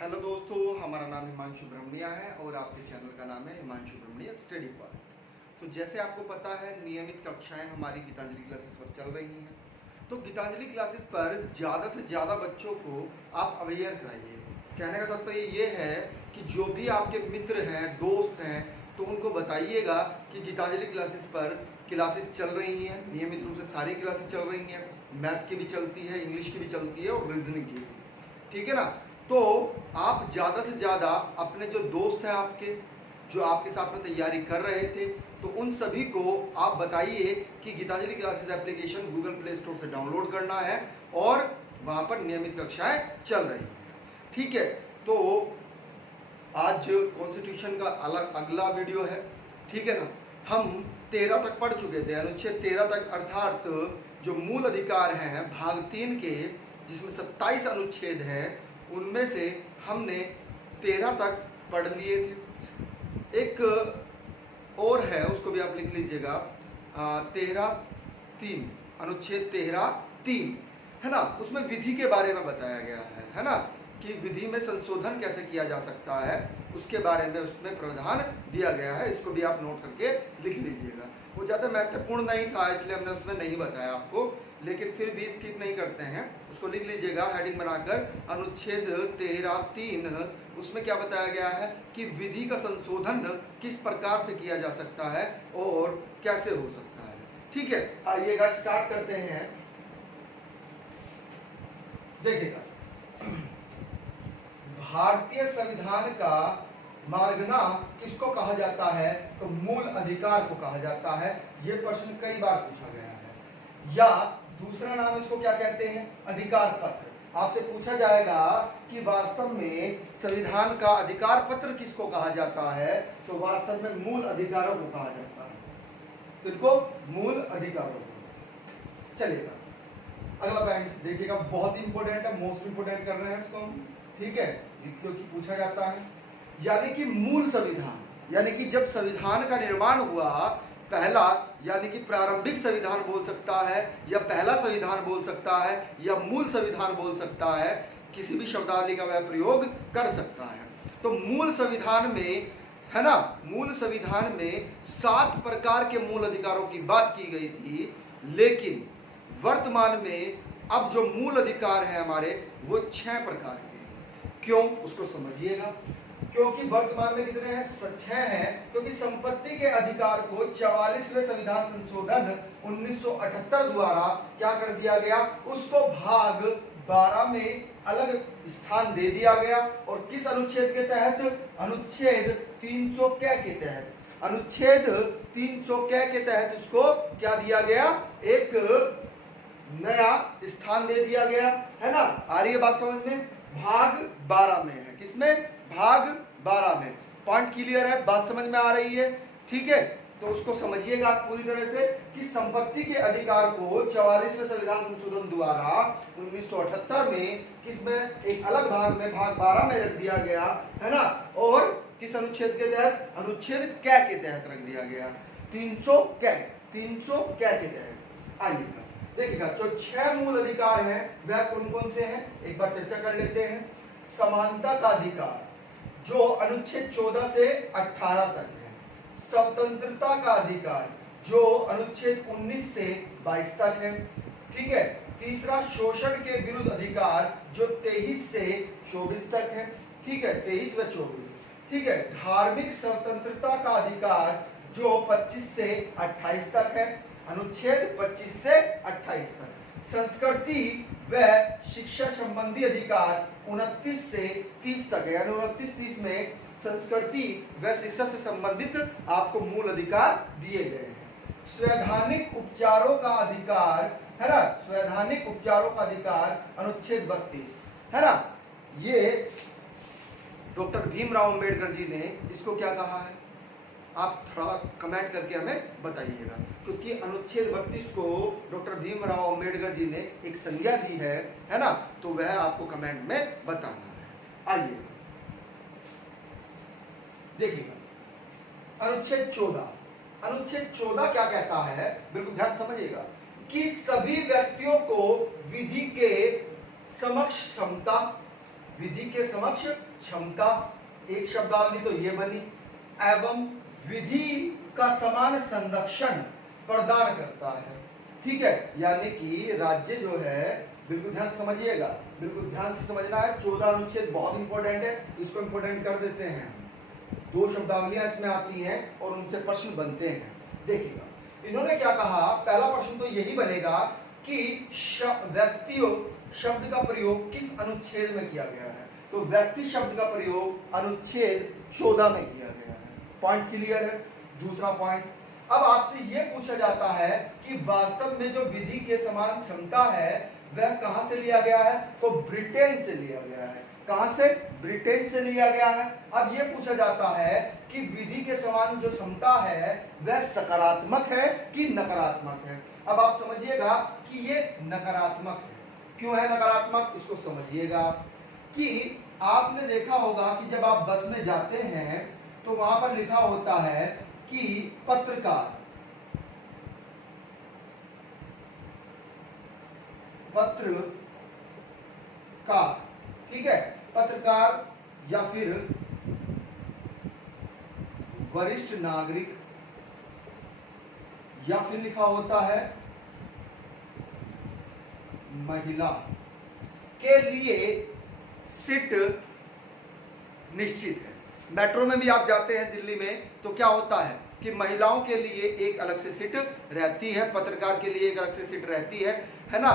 Hello दोस्तों, हमारा नाम हिमांशु ब्रह्मणिया है और आपके चैनल का नाम है हिमांशु ब्रह्मणिया स्टडी पॉइंट। तो जैसे आपको पता है, नियमित कक्षाएं हमारी गीतांजलि क्लासेस पर चल रही हैं। तो गीतांजलि क्लासेस पर ज़्यादा से ज़्यादा बच्चों को आप अवेयर कराइए। कहने का तात्पर्य ये है कि जो भी आपके मित्र हैं, दोस्त हैं, तो उनको बताइएगा कि गीतांजलि क्लासेस पर क्लासेस चल रही हैं। नियमित रूप से सारी क्लासेस चल रही हैं। मैथ की भी चलती है, इंग्लिश की भी चलती है और रीजनिंग की भी। ठीक है ना। तो आप ज़्यादा से ज़्यादा अपने जो दोस्त हैं आपके, जो आपके साथ में तैयारी कर रहे थे, तो उन सभी को आप बताइए कि Geetanjali classes application Google play store से डाउनलोड करना है और वहाँ पर नियमित कक्षाएं चल रही हैं। ठीक है। तो आज कॉन्स्टिट्यूशन का अगला वीडियो है। ठीक है ना। हम 13 तक पढ़ चुके थे, अनुच्छेद 13 तक, अर्थात जो मूल अधिकार हैं भाग 3 के, जिसमें 27 अनुच्छेद हैं, उनमें से हमने 13 तक पढ़ लिए थे। एक और है, उसको भी आप लिख लीजिएगा, 13(3), अनुच्छेद 13(3) है ना। उसमें विधि के बारे में बताया गया है ना, कि विधि में संशोधन कैसे किया जा सकता है, उसके बारे में उसमें प्रावधान दिया गया है। इसको भी आप नोट करके लिख लीजिएगा। वो ज़्यादा महत्वपूर्ण नहीं था, इसलिए हमने उसमें नहीं बताया आपको, लेकिन फिर भी स्किप नहीं करते हैं। उसको लिख लीजिएगा हेडिंग बनाकर, अनुच्छेद 13(3). उसमें क्या बताया गया है कि विधि का संशोधन किस प्रकार से किया जा सकता है और कैसे हो सकता है। ठीक है, आइएगा स्टार्ट करते हैं। देखिएगा, भारतीय संविधान का मार्गना किसको कहा जाता है, तो मूल अधिकार को कहा जाता है। यह प्रश्न कई बार पूछा गया है। या दूसरा नाम इसको क्या कहते हैं, अधिकार पत्र। आपसे पूछा जाएगा कि वास्तव में संविधान का अधिकार पत्र किसको कहा जाता है, तो वास्तव में मूल अधिकारों को कहा जाता है। इनको मूल अधिकारों को। चलिएगा अगला पॉइंट देखिएगा, बहुत ही इंपॉर्टेंट है, मोस्ट इंपॉर्टेंट कर रहे हैं इसको हम। ठीक है, क्योंकि पूछा जाता है। यानी कि मूल संविधान, यानी कि जब संविधान का निर्माण हुआ, पहला यानी कि प्रारंभिक संविधान बोल सकता है, या पहला संविधान बोल सकता है, या मूल संविधान बोल सकता है, किसी भी शब्दावली का वह प्रयोग कर सकता है। तो मूल संविधान में, है ना, मूल संविधान में 7 प्रकार के मूल अधिकारों की बात की गई थी, लेकिन वर्तमान में अब जो मूल अधिकार है हमारे, वो 6 प्रकार के हैं। क्यों, उसको समझिएगा। क्योंकि वर्तमान में कितने हैं, 6 हैं। क्योंकि संपत्ति के अधिकार को 44वें संविधान संशोधन 1978 द्वारा क्या कर दिया गया, उसको भाग 12 में अलग स्थान दे दिया गया। और किस अनुच्छेद के तहत, अनुच्छेद 300 क के तहत, अनुच्छेद 300 क के तहत उसको क्या दिया गया, एक नया स्थान दे दिया गया, है ना। आ रही है बात समझ में। भाग 12 में है, किसमें, भाग 12 में। पॉइंट क्लियर है, बात समझ में आ रही है। ठीक है, तो उसको समझिएगा आप पूरी तरह से कि संपत्ति के अधिकार को 44वें संविधान संशोधन द्वारा 1978 में किसमें, एक अलग भाग में, भाग 12 में रख दिया गया, है ना। और किस अनुच्छेद के तहत, अनुच्छेद क के तहत रख दिया गया, 300 क के तहत। आइएगा देखिएगा, जो 6 मूल अधिकार हैं वह कौन कौन से हैं, एक बार चर्चा कर लेते हैं। समानता का अधिकार, जो अनुच्छेद 14 से 18 तक है। स्वतंत्रता का अधिकार, जो अनुच्छेद 19 से 22 तक है। ठीक है। तीसरा, शोषण के विरुद्ध अधिकार, जो 23 से 24 तक है। ठीक है, 23 व 24। ठीक है। धार्मिक स्वतंत्रता का अधिकार, जो 25 से 28 तक है, अनुच्छेद 25 से 28 तक। संस्कृति व शिक्षा संबंधी अधिकार 29 से 30 तक है, यानी 29-30 में संस्कृति व शिक्षा से संबंधित आपको मूल अधिकार दिए गए हैं। स्वैधानिक उपचारों का अधिकार, है ना, स्वैधानिक उपचारों का अधिकार, अनुच्छेद 32, है ना। ये डॉक्टर भीमराव अंबेडकर जी ने इसको क्या कहा है, आप थोड़ा कमेंट करके हमें बताइएगा, क्योंकि अनुच्छेद 32 को डॉक्टर भीमराव अंबेडकर जी ने एक संज्ञा दी है ना, तो वह आपको कमेंट में बताना है। आइए देखिएगा, अनुच्छेद 14। अनुच्छेद 14 क्या कहता है, बिल्कुल ध्यान समझिएगा, कि सभी व्यक्तियों को विधि के समक्ष समता, विधि के समक्ष क्षमता, एक शब्दावली तो ये बनी, एवं विधि का समान संरक्षण प्रदान करता है। ठीक है, यानी कि राज्य जो है, बिल्कुल ध्यान समझिएगा, बिल्कुल ध्यान से समझना है। 14 अनुच्छेद बहुत इंपॉर्टेंट है, इसको इंपॉर्टेंट कर देते हैं। 2 शब्दावलियां इसमें आती हैं और उनसे प्रश्न बनते हैं। देखिएगा इन्होंने क्या कहा, पहला प्रश्न तो यही बनेगा कि व्यक्तियों शब्द का प्रयोग किस अनुच्छेद में किया गया है। तो व्यक्ति शब्द का प्रयोग अनुच्छेद 14 में किया गया है। पॉइंट क्लियर है। दूसरा पॉइंट, अब आपसे यह पूछा जाता है कि वास्तव में जो विधि के समान क्षमता है वह कहां से लिया गया है। तो ब्रिटेन से लिया गया है। कहां से? ब्रिटेन से लिया गया है। अब यह पूछा जाता है कि विधि के समान जो क्षमता है वह सकारात्मक है कि नकारात्मक है। अब आप समझिएगा कि ये नकारात्मक है। क्यों है नकारात्मक, इसको समझिएगा कि आपने देखा होगा कि जब आप बस में जाते हैं तो वहां पर लिखा होता है कि पत्रकार, ठीक है, पत्रकार या फिर वरिष्ठ नागरिक, या फिर लिखा होता है महिला के लिए सीट निश्चित है। मेट्रो में भी आप जाते हैं दिल्ली में तो क्या होता है कि महिलाओं के लिए एक अलग से सीट रहती है, पत्रकार के लिए एक अलग से सीट रहती है ना।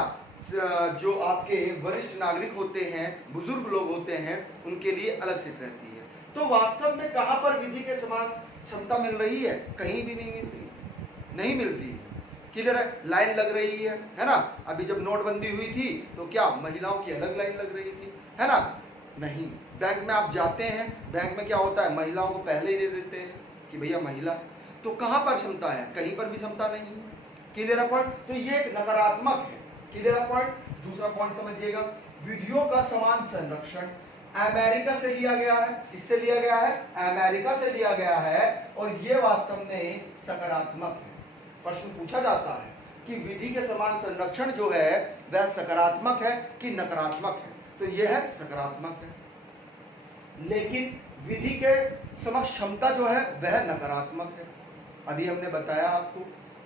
जो आपके वरिष्ठ नागरिक होते हैं, बुजुर्ग लोग होते हैं, उनके लिए अलग सीट रहती है। तो वास्तव में कहां पर विधि के समान क्षमता मिल रही है? कहीं भी नहीं मिल रही, नहीं मिलती है। क्लियर है? लाइन लग रही है ना। अभी जब नोटबंदी हुई थी तो क्या महिलाओं की अलग लाइन लग रही थी, है ना? नहीं। बैंक में आप जाते हैं, बैंक में क्या होता है, महिलाओं को पहले ही दे देते हैं कि भैया महिला। तो कहां पर क्षमता है? कहीं पर भी क्षमता नहीं है। Clear point? तो ये एक नकारात्मक है। Clear point? दूसरा पॉइंट समझिएगा, विधियों का समान संरक्षण अमेरिका से लिया गया है। किससे लिया गया है? अमेरिका से लिया गया है। और यह वास्तव में सकारात्मक है। प्रश्न पूछा जाता है कि विधि के समान संरक्षण जो है वह सकारात्मक है कि नकारात्मक है। तो यह है सकारात्मक है। लेकिन विधि के समक्ष क्षमता जो है वह नकारात्मक है। अभी हमने बताया आपको,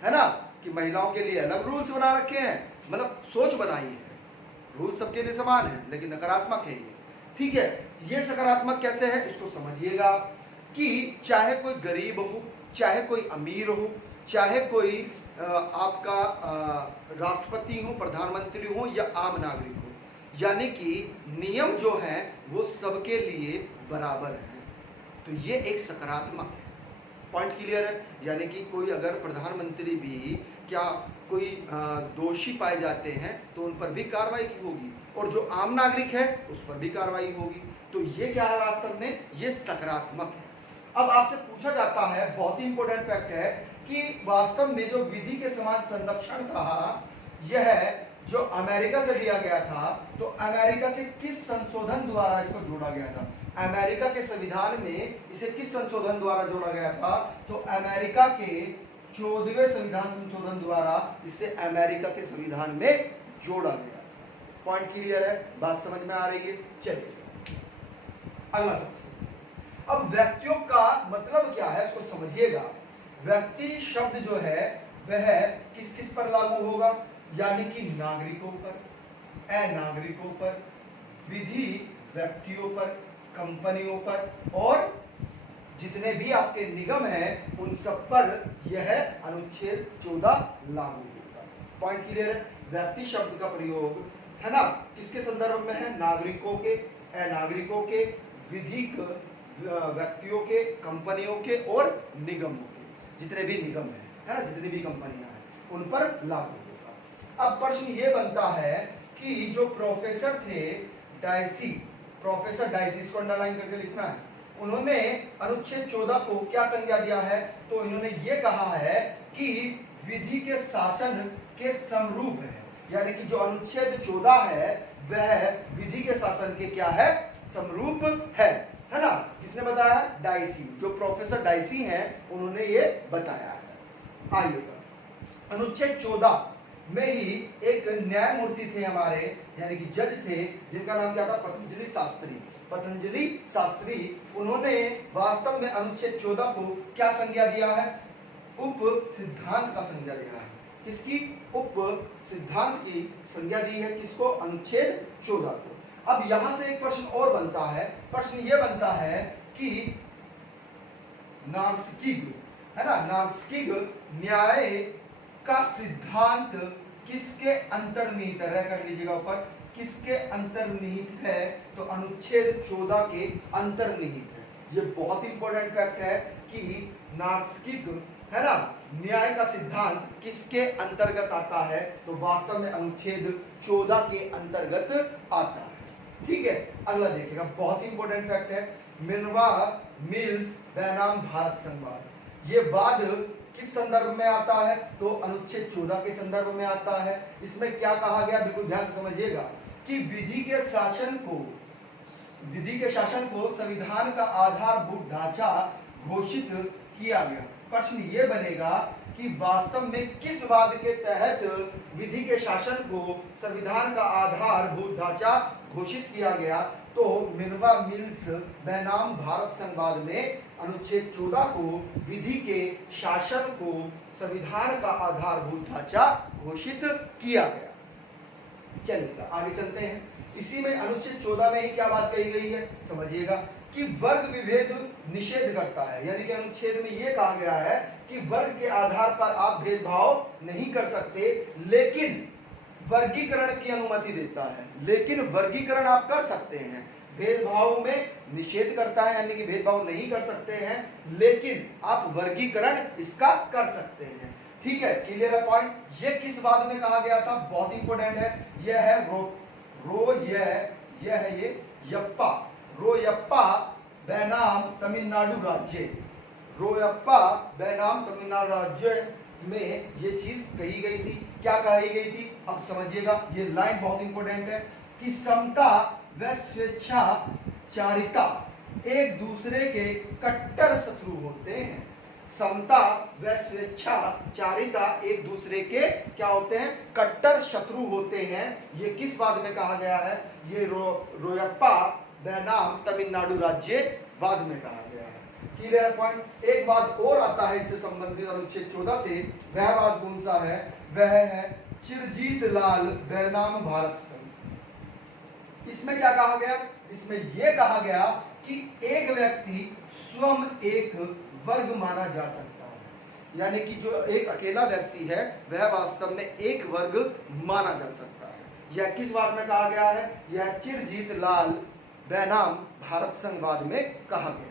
है ना, कि महिलाओं के लिए अलग रूल्स बना रखे हैं, मतलब सोच बनाई है। रूल सबके लिए समान है लेकिन नकारात्मक है ये। ठीक है, ये सकारात्मक कैसे है इसको समझिएगा कि चाहे कोई गरीब हो, चाहे कोई अमीर हो, चाहे कोई आपका राष्ट्रपति हो, प्रधानमंत्री हो या आम नागरिक हो, यानी कि नियम जो है वो सबके लिए बराबर है। तो ये एक सकारात्मक है। पॉइंट क्लियर है? यानी कि कोई अगर प्रधानमंत्री भी क्या कोई दोषी पाए जाते हैं तो उन पर भी कार्रवाई की होगी, और जो आम नागरिक है उस पर भी कार्रवाई होगी। तो ये क्या है वास्तव में? ये सकारात्मक है। अब आपसे पूछा जाता है, बहुत ही इंपॉर्टेंट फैक्ट है कि वास्तव में जो विधि के समान संरक्षण था यह जो अमेरिका से लिया गया था, तो अमेरिका के किस संशोधन द्वारा इसको जोड़ा गया था? अमेरिका के संविधान में इसे किस संशोधन द्वारा जोड़ा गया था? तो अमेरिका के 14वें संविधान संशोधन द्वारा इसे अमेरिका के संविधान में जोड़ा गया। पॉइंट क्लियर है? बात समझ में आ रही है? चलिए अगला सवाल। अब व्यक्तियों का मतलब क्या है इसको समझिएगा। व्यक्ति शब्द जो है वह किस किस पर लागू होगा? यानी कि नागरिकों पर, अनागरिकों पर, विधि व्यक्तियों पर, कंपनियों पर, और जितने भी आपके निगम हैं उन सब पर यह अनुच्छेद 14 लागू होगा। पॉइंट क्लियर है? व्यक्ति शब्द का प्रयोग, है ना, किसके संदर्भ में है? नागरिकों के, अनागरिकों के, विधिक व्यक्तियों के, कंपनियों के और निगमों के। जितने भी निगम है ना, जितनी भी कंपनियां हैं उन पर लागू होगा। अब प्रश्न ये बनता है कि जो प्रोफेसर थे डायसी, प्रोफेसर डायसी, इसको अंडरलाइन करके लिखना है, उन्होंने अनुच्छेद 14 को क्या संज्ञा दिया है? तो इन्होंने ये कहा है कि विधि के शासन के समरूप है। यानी कि जो अनुच्छेद 14 है वह विधि के शासन के क्या है? समरूप है ना। किसने बताया? डायसी, जो प्रोफेसर डायसी हैं उन्होंने ये बताया है। आइएगा, अनुच्छेद 14 में ही एक न्यायमूर्ति थे हमारे, यानी कि जज थे, जिनका नाम क्या था, पतंजलि शास्त्री। पतंजलि शास्त्री, उन्होंने वास्तव में अनुच्छेद 14 को क्या संज्ञा दिया है, उप सिद्धांत का संज्ञा दिया है। किसकी, उप सिद्धांत की संज्ञा दी है, किसको, अनुच्छेद 14 को। अब यहां से एक प्रश्न और बनता है, प्रश्न यह बनता है कि नार्स्किग, है ना, नार्स्किग न्याय का सिद्धांत किसके अंतर्निहित है, कर लीजिएगा ऊपर, किसके अंतर्निहित है, तो अनुच्छेद 14 के अंतर्निहित है। ये बहुत इंपॉर्टेंट फैक्ट है कि नार्स्किग, है ना, न्याय का सिद्धांत किसके अंतर्गत आता है, तो वास्तव में अनुच्छेद 14 के अंतर्गत आता है। ठीक है, अगला देखिएगा, बहुत इंपॉर्टेंट फैक्ट है, मिनर्वा मिल्स बनाम भारत संघवाद। ये वाद किस संदर्भ में आता है, तो अनुच्छेद 14 के संदर्भ में आता है। इसमें क्या कहा गया, बिल्कुल ध्यान से समझिएगा, कि विधि के शासन को संविधान का आधारभूत ढांचा घोषित किया गया। प्रश्न ये बनेगा कि वास्तव में किस वाद के तहत विधि के शासन को संविधान का आधारभूत ढांचा घोषित किया गया, तो मिनर्वा मिल्स बनाम भारत संघवाद में अनुच्छेद 14 को विधि के शासन को संविधान का आधारभूत ढांचा घोषित किया गया। चलिए आगे चलते हैं। इसी में अनुच्छेद 14 में ही क्या बात कही गई है, समझिएगा, कि वर्ग विभेद निषेध करता है। यानी कि अनुच्छेद में यह कहा गया है कि वर्ग के आधार पर आप भेदभाव नहीं कर सकते, लेकिन वर्गीकरण की अनुमति देता है। लेकिन वर्गीकरण आप कर सकते हैं, भेदभाव में निषेध करता है, यानी कि भेदभाव नहीं कर सकते हैं, लेकिन आप वर्गीकरण इसका कर सकते हैं। ठीक है, क्लियर है पॉइंट। ये किस वाद में कहा गया था, बहुत इंपॉर्टेंट है, यह है यह है ये रोयप्पा बनाम तमिलनाडु राज्य। रोयप्पा बनाम तमिलनाडु राज्य में ये चीज कही गई थी। क्या कही गई थी, अब समझिएगा, ये लाइन बहुत इंपॉर्टेंट है, कि समता व स्वेच्छाचारिता एक दूसरे के कट्टर शत्रु होते हैं। समता व स्वेच्छाचारिता एक दूसरे के क्या होते हैं, कट्टर शत्रु होते हैं। ये किस वाद में कहा गया है, ये रोयप्पा बनाम तमिलनाडु राज्य वाद में कहा गया है। Clear point. एक वाद और आता है इससे संबंधित अनुच्छेद 14 से, वह वाद कौन सा है, वह है चिरजीत लाल बनाम भारत संघ। इसमें क्या कहा गया, इसमें यह कहा गया कि एक व्यक्ति स्वयं एक वर्ग माना जा सकता है, यानी कि जो एक अकेला व्यक्ति है वह वास्तव में एक वर्ग माना जा सकता है। यह किस वाद में कहा गया है, यह चिरजीत लाल बनाम भारत संघवाद में कहा गया।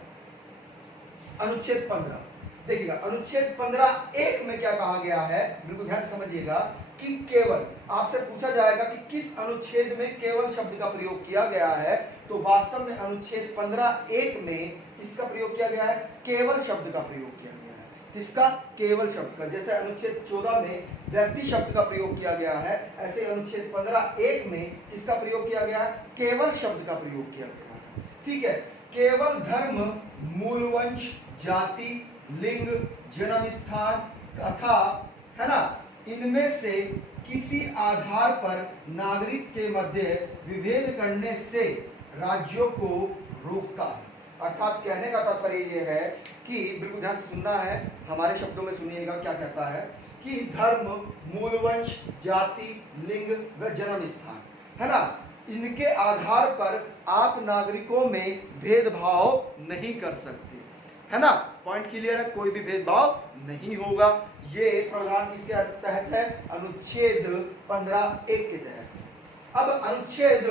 अनुच्छेद 15 देखिएगा, अनुच्छेद 15(1) में क्या कहा गया है, बिल्कुल ध्यान समझिएगा, कि केवल, आपसे पूछा जाएगा कि किस अनुच्छेद में केवल शब्द का प्रयोग किया गया है, तो वास्तव में अनुच्छेद 15(1) में इसका प्रयोग किया गया है, केवल शब्द का प्रयोग किया गया है। किसका, केवल शब्द का। जैसे अनुच्छेद 14 में व्यक्ति शब्द का प्रयोग किया गया है, ऐसे अनुच्छेद 15(1) में किसका प्रयोग किया गया है, केवल शब्द का प्रयोग किया गया है। ठीक है, केवल धर्म, मूलवंश, जाति, लिंग, जन्म स्थान तथा, है ना, इनमें से किसी आधार पर नागरिक के मध्य विभेद करने से राज्यों को रोकता है। अर्थात कहने का तात्पर्य यह है कि, बिल्कुल ध्यान सुनना है, हमारे शब्दों में सुनिएगा क्या कहता है, कि धर्म, मूलवंश, जाति, लिंग व जन्म स्थान, है ना, इनके आधार पर आप नागरिकों में भेदभाव नहीं कर सकते, है ना। पॉइंट क्लियर है, कोई भी भेदभाव नहीं होगा। ये प्रावधान किसके तहत है, अनुच्छेद 15(1) के तहत। अब अनुच्छेद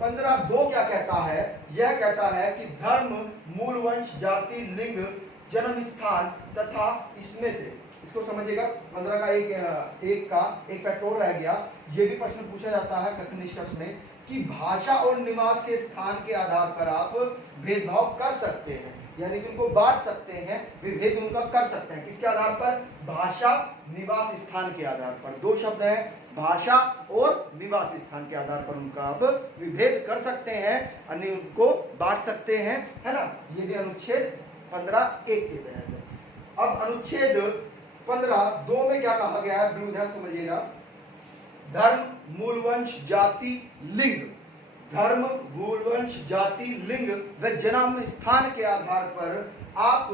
15(2) क्या कहता है, यह कहता है कि धर्म, मूलवंश, जाति, लिंग, जन्म स्थान तथा इसमें से, इसको समझिएगा, 15 का एक फैक्ट और रह गया। ये भी प्रश्न पूछा जाता है कथन निष्कर्ष में, कि भाषा और निवास के स्थान के आधार पर आप भेदभाव कर सकते हैं, यानी कि उनको बांट सकते हैं, विभेद उनका कर सकते हैं। किसके आधार पर, भाषा, निवास स्थान के आधार पर। दो शब्द हैं, भाषा और निवास स्थान के आधार पर उनका आप विभेद कर सकते हैं, अन्य उनको बांट सकते हैं, है ना। ये भी अनुच्छेद 15(1) के तहत है। अब अनुच्छेद 15(2) में क्या कहा गया है, बिल्कुल ध्यान समझिएगा, धर्म, मूल वंश जाति लिंग, धर्म मूल वंश जाति लिंग व जन्म स्थान के आधार पर आप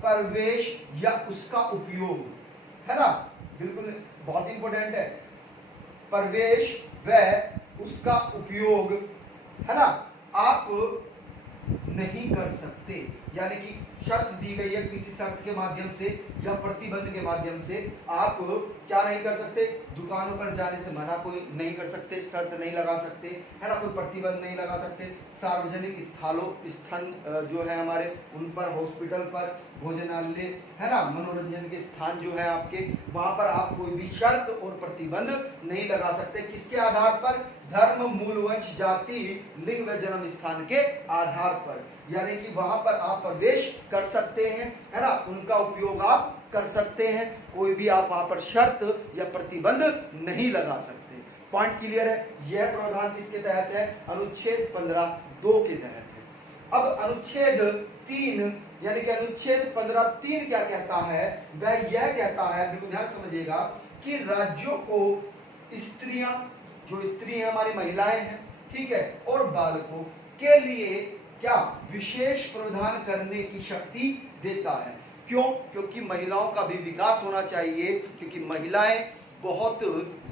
प्रवेश या उसका उपयोग, है ना, बिल्कुल बहुत इंपॉर्टेंट है, प्रवेश व उसका उपयोग, है ना, आप नहीं कर सकते। यानी कि शर्त दी गई है, किसी शर्त के माध्यम से या प्रतिबंध के माध्यम से आप क्या नहीं कर सकते, दुकानों पर जाने से मना कोई नहीं कर सकते, शर्त नहीं लगा सकते, है ना, कोई प्रतिबंध नहीं लगा सकते। सार्वजनिक स्थान जो है हमारे, उन पर, हॉस्पिटल पर, भोजनालय, है ना, मनोरंजन के स्थान जो है आपके, वहां पर आप कोई भी शर्त और प्रतिबंध नहीं लगा सकते। किसके आधार पर? धर्म मूल वंश जाति लिंग व जन्म स्थान के आधार पर। यानी कि वहां पर आप प्रवेश कर सकते हैं, है ना, उनका उपयोग आप कर सकते हैं, कोई भी आप वहां पर शर्त या प्रतिबंध नहीं लगा सकते। पॉइंट क्लियर है? यह प्रावधान किसके तहत है? अनुच्छेद 15(2) के तहत है। अब अनुच्छेद 3 यानी कि अनुच्छेद 15(3) क्या कहता है? वह यह कहता है, बिल्कुल ध्यान समझिएगा, कि राज्यों को स्त्रियां, जो स्त्री हमारी महिलाएं हैं, ठीक है, और बालकों के लिए क्या विशेष प्रावधान करने की शक्ति देता है। क्यों? क्योंकि महिलाओं का भी विकास होना चाहिए, क्योंकि महिलाएं बहुत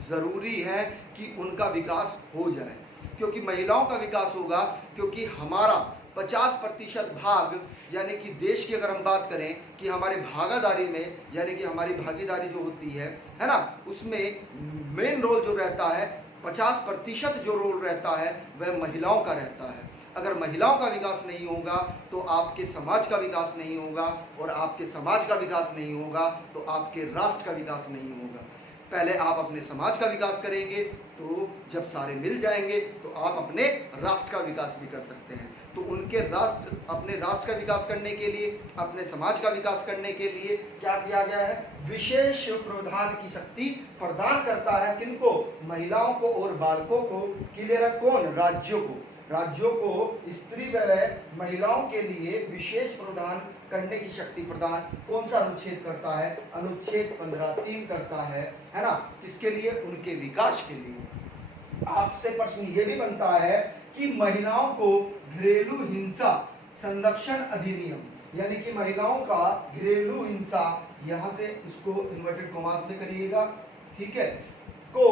जरूरी है कि उनका विकास हो जाए। क्योंकि महिलाओं का विकास होगा, क्योंकि हमारा 50% भाग, यानी कि देश की अगर हम बात करें कि हमारे भागीदारी में, यानी कि हमारी भागीदारी जो होती है ना, उसमें मेन रोल जो रहता है, 50% जो रोल रहता है वह महिलाओं का रहता है। अगर महिलाओं का विकास नहीं होगा तो आपके समाज का विकास नहीं होगा, और आपके समाज का विकास नहीं होगा तो आपके राष्ट्र का विकास नहीं होगा। पहले आप अपने समाज का विकास करेंगे, तो जब सारे मिल जाएंगे तो आप अपने राष्ट्र का विकास भी कर सकते हैं। तो उनके राष्ट्र, अपने राष्ट्र का विकास करने के लिए, अपने समाज का विकास करने के लिए क्या किया गया है? विशेष प्रावधान की शक्ति प्रदान करता है। किनको? महिलाओं को और बालकों को। क्लियर है? कौन? राज्यों को। राज्यों को स्त्री व महिलाओं के लिए विशेष प्रावधान करने की शक्ति प्रदान कौन सा अनुच्छेद करता है? अनुच्छेद 15(3) करता है ना? किसके लिए? उनके विकास के लिए। आपसे प्रश्न ये भी बनता है कि महिलाओं को घरेलू हिंसा संरक्षण अधिनियम, यानी कि महिलाओं का घरेलू हिंसा, यहां से इसको इन्वर्टेड कॉमास में करिएगा, ठीक है, को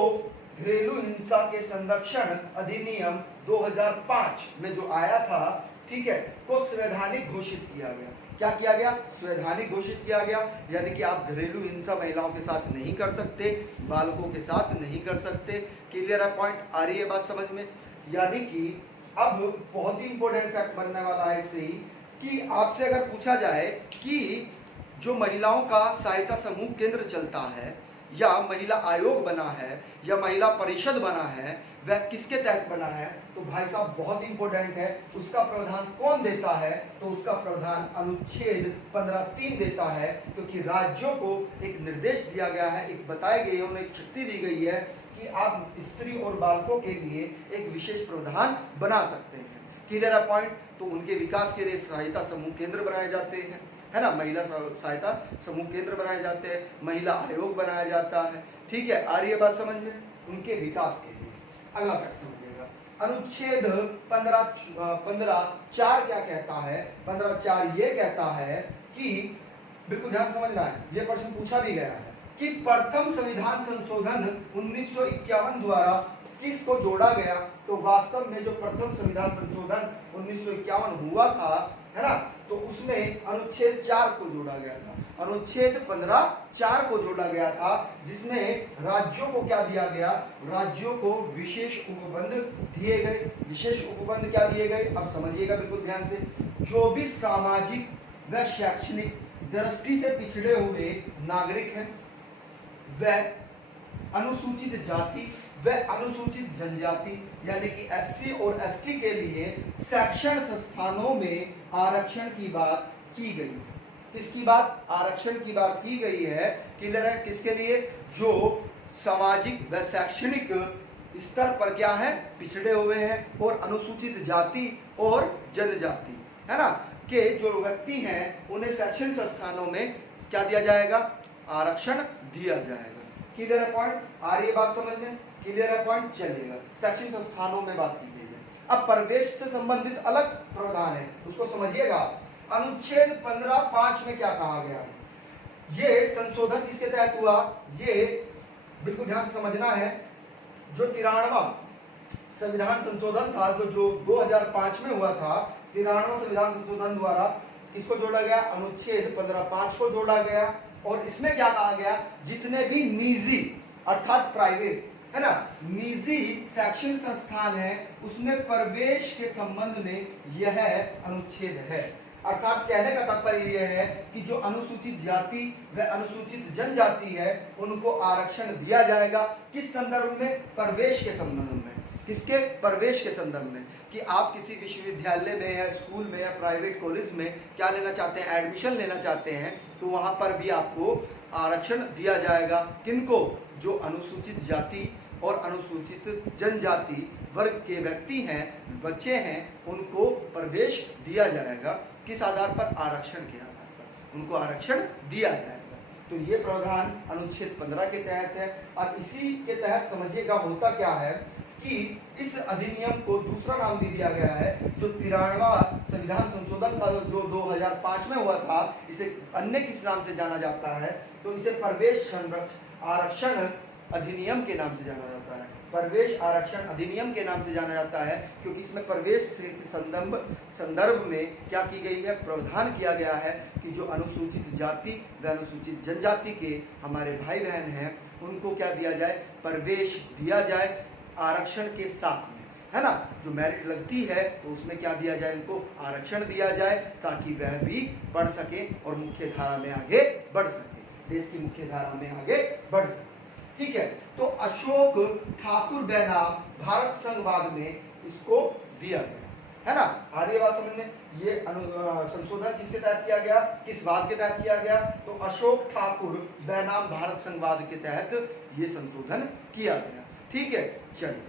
घरेलू हिंसा के संरक्षण अधिनियम 2005 में जो आया था, ठीक है, को संवैधानिक घोषित किया गया। क्या किया गया? संवैधानिक घोषित किया गया। यानी कि आप घरेलू हिंसा महिलाओं के साथ नहीं कर सकते, बालकों के साथ नहीं कर सकते। क्लियर है? पॉइंट आ रही है बात समझ में? यानी कि अब बहुत ही इंपॉर्टेंट फैक्ट बनने वाला है इससे ही, कि आपसे अगर पूछा जाए कि जो महिलाओं का सहायता समूह केंद्र चलता है, या महिला आयोग बना है, या महिला परिषद बना है, वह किसके तहत बना है? तो भाई साहब बहुत इंपॉर्टेंट है, उसका प्रावधान कौन देता है? तो उसका प्रावधान अनुच्छेद 15(3) देता है। क्योंकि राज्यों को एक निर्देश दिया गया है, एक बताए गए, उन्हें एक शक्ति दी गई है कि आप स्त्री और बालकों के लिए एक विशेष प्रावधान बना सकते हैं। क्लियर है पॉइंट? तो उनके विकास के लिए सहायता समूह केंद्र बनाए जाते हैं, है ना, महिला सहायता समूह केंद्र बनाए जाते हैं, महिला आयोग बनाया जाता है। ठीक है, आ रही है बात समझ में? उनके विकास के लिए। अगला फैक्ट समझिएगा, अनुच्छेद 15(4) क्या कहता है? 15(4) ये कहता है कि, बिल्कुल ध्यान समझना है, ये प्रश्न पूछा भी गया है कि प्रथम संविधान संशोधन 1951 द्वारा किसको जोड़ा गया? तो वास्तव में जो प्रथम संविधान संशोधन 1951 हुआ था, है ना, तो उसमें अनुच्छेद 4 को जोड़ा गया था। अनुच्छेद 15(4) को जोड़ा गया था, जिसमें राज्यों को क्या दिया गया? राज्यों को विशेष उपबंध दिए गए। विशेष उपबंध क्या दिए गए? अब समझिएगा बिल्कुल ध्यान से। जो भी सामाजिक व शैक्षणिक दृष्टि से पिछड़े हुए नागरिक हैं, वह अनुसूचित जाति व अनुसूचित जनजाति, यानी कि SC और ST के लिए शैक्षण संस्थानों में आरक्षण की बात की गई। किसकी बात? आरक्षण की बात की गई है। क्लियर है? किसके लिए? जो सामाजिक व शैक्षणिक स्तर पर क्या है? पिछड़े हुए हैं, और अनुसूचित जाति और जनजाति, है ना, के जो व्यक्ति हैं, उन्हें शैक्षणिक संस्थानों में क्या दिया जाएगा? आरक्षण दिया जाएगा। क्लियर है पॉइंट? आ रही है बात समझ में? क्लियर है पॉइंट? चलिएगा शैक्षणिक संस्थानों में बात की गई है। अब प्रवेश से संबंधित अलग प्रावधान है, उसको समझिएगा। अनुच्छेद 15(5) में क्या कहा गया है? ये संशोधन किसके तहत हुआ? ये बिल्कुल ध्यान से समझना है। जो 93वां संविधान संशोधन था, जो 2005 में हुआ था, 93वां संविधान संशोधन द्वारा किसको जोड़ा गया? अनुच्छेद 15(5) को जोड़ा गया। और इसमें क्या कहा गया? जितने भी निजी अर्थात प्राइवेट, है ना, निजी शैक्षणिक संस्थान है, उसमें प्रवेश के संबंध में यह अनुच्छेद है। अर्थात कहने का तात्पर्य यह है कि जो अनुसूचित जाति व अनुसूचित जनजाति है, उनको आरक्षण दिया जाएगा। किस संदर्भ में? प्रवेश के संबंध में। किसके? प्रवेश के संदर्भ में। कि आप किसी विश्वविद्यालय में या स्कूल में या प्राइवेट कॉलेज में क्या लेना चाहते हैं? एडमिशन लेना चाहते हैं, तो वहां पर भी आपको आरक्षण दिया जाएगा। किनको? जो अनुसूचित जाति और अनुसूचित जनजाति वर्ग के व्यक्ति हैं, बच्चे हैं, उनको प्रवेश दिया जाएगा। किस आधार पर? आरक्षण के आधार पर उनको आरक्षण दिया जाएगा। तो ये प्रावधान अनुच्छेद 15 के तहत है। अब इसी के तहत समझिएगा होता क्या है कि इस अधिनियम को दूसरा नाम दे दिया गया है। जो 93वां संविधान संशोधन था, जो 2005 में हुआ था, इसे अन्य किस नाम से जाना जाता है? तो इसे प्रवेश आरक्षण अधिनियम के नाम से जाना जाता है। प्रवेश आरक्षण अधिनियम के नाम से जाना जाता है, क्योंकि इसमें प्रवेश के संदर्भ में क्या की गई है? प्रावधान किया गया है कि जो अनुसूचित जाति व अनुसूचित जनजाति के हमारे भाई बहन हैं, उनको क्या दिया जाए? प्रवेश दिया जाए आरक्षण के साथ में, है ना। जो मेरिट लगती है तो उसमें क्या दिया जाए? उनको आरक्षण दिया जाए, ताकि वह भी पढ़ सके और मुख्य धारा में आगे बढ़ सके, देश की मुख्य धारा में आगे बढ़ सके। ठीक है, तो अशोक ठाकुर बैनाम भारत संघवाद में इसको दिया गया, है ना। आ रही है बात समझ में? ये संशोधन किसके तहत किया गया? किस वाद के तहत किया गया? तो अशोक ठाकुर बैनाम भारत संघवाद के तहत ये संशोधन किया गया। ठीक है, चलिए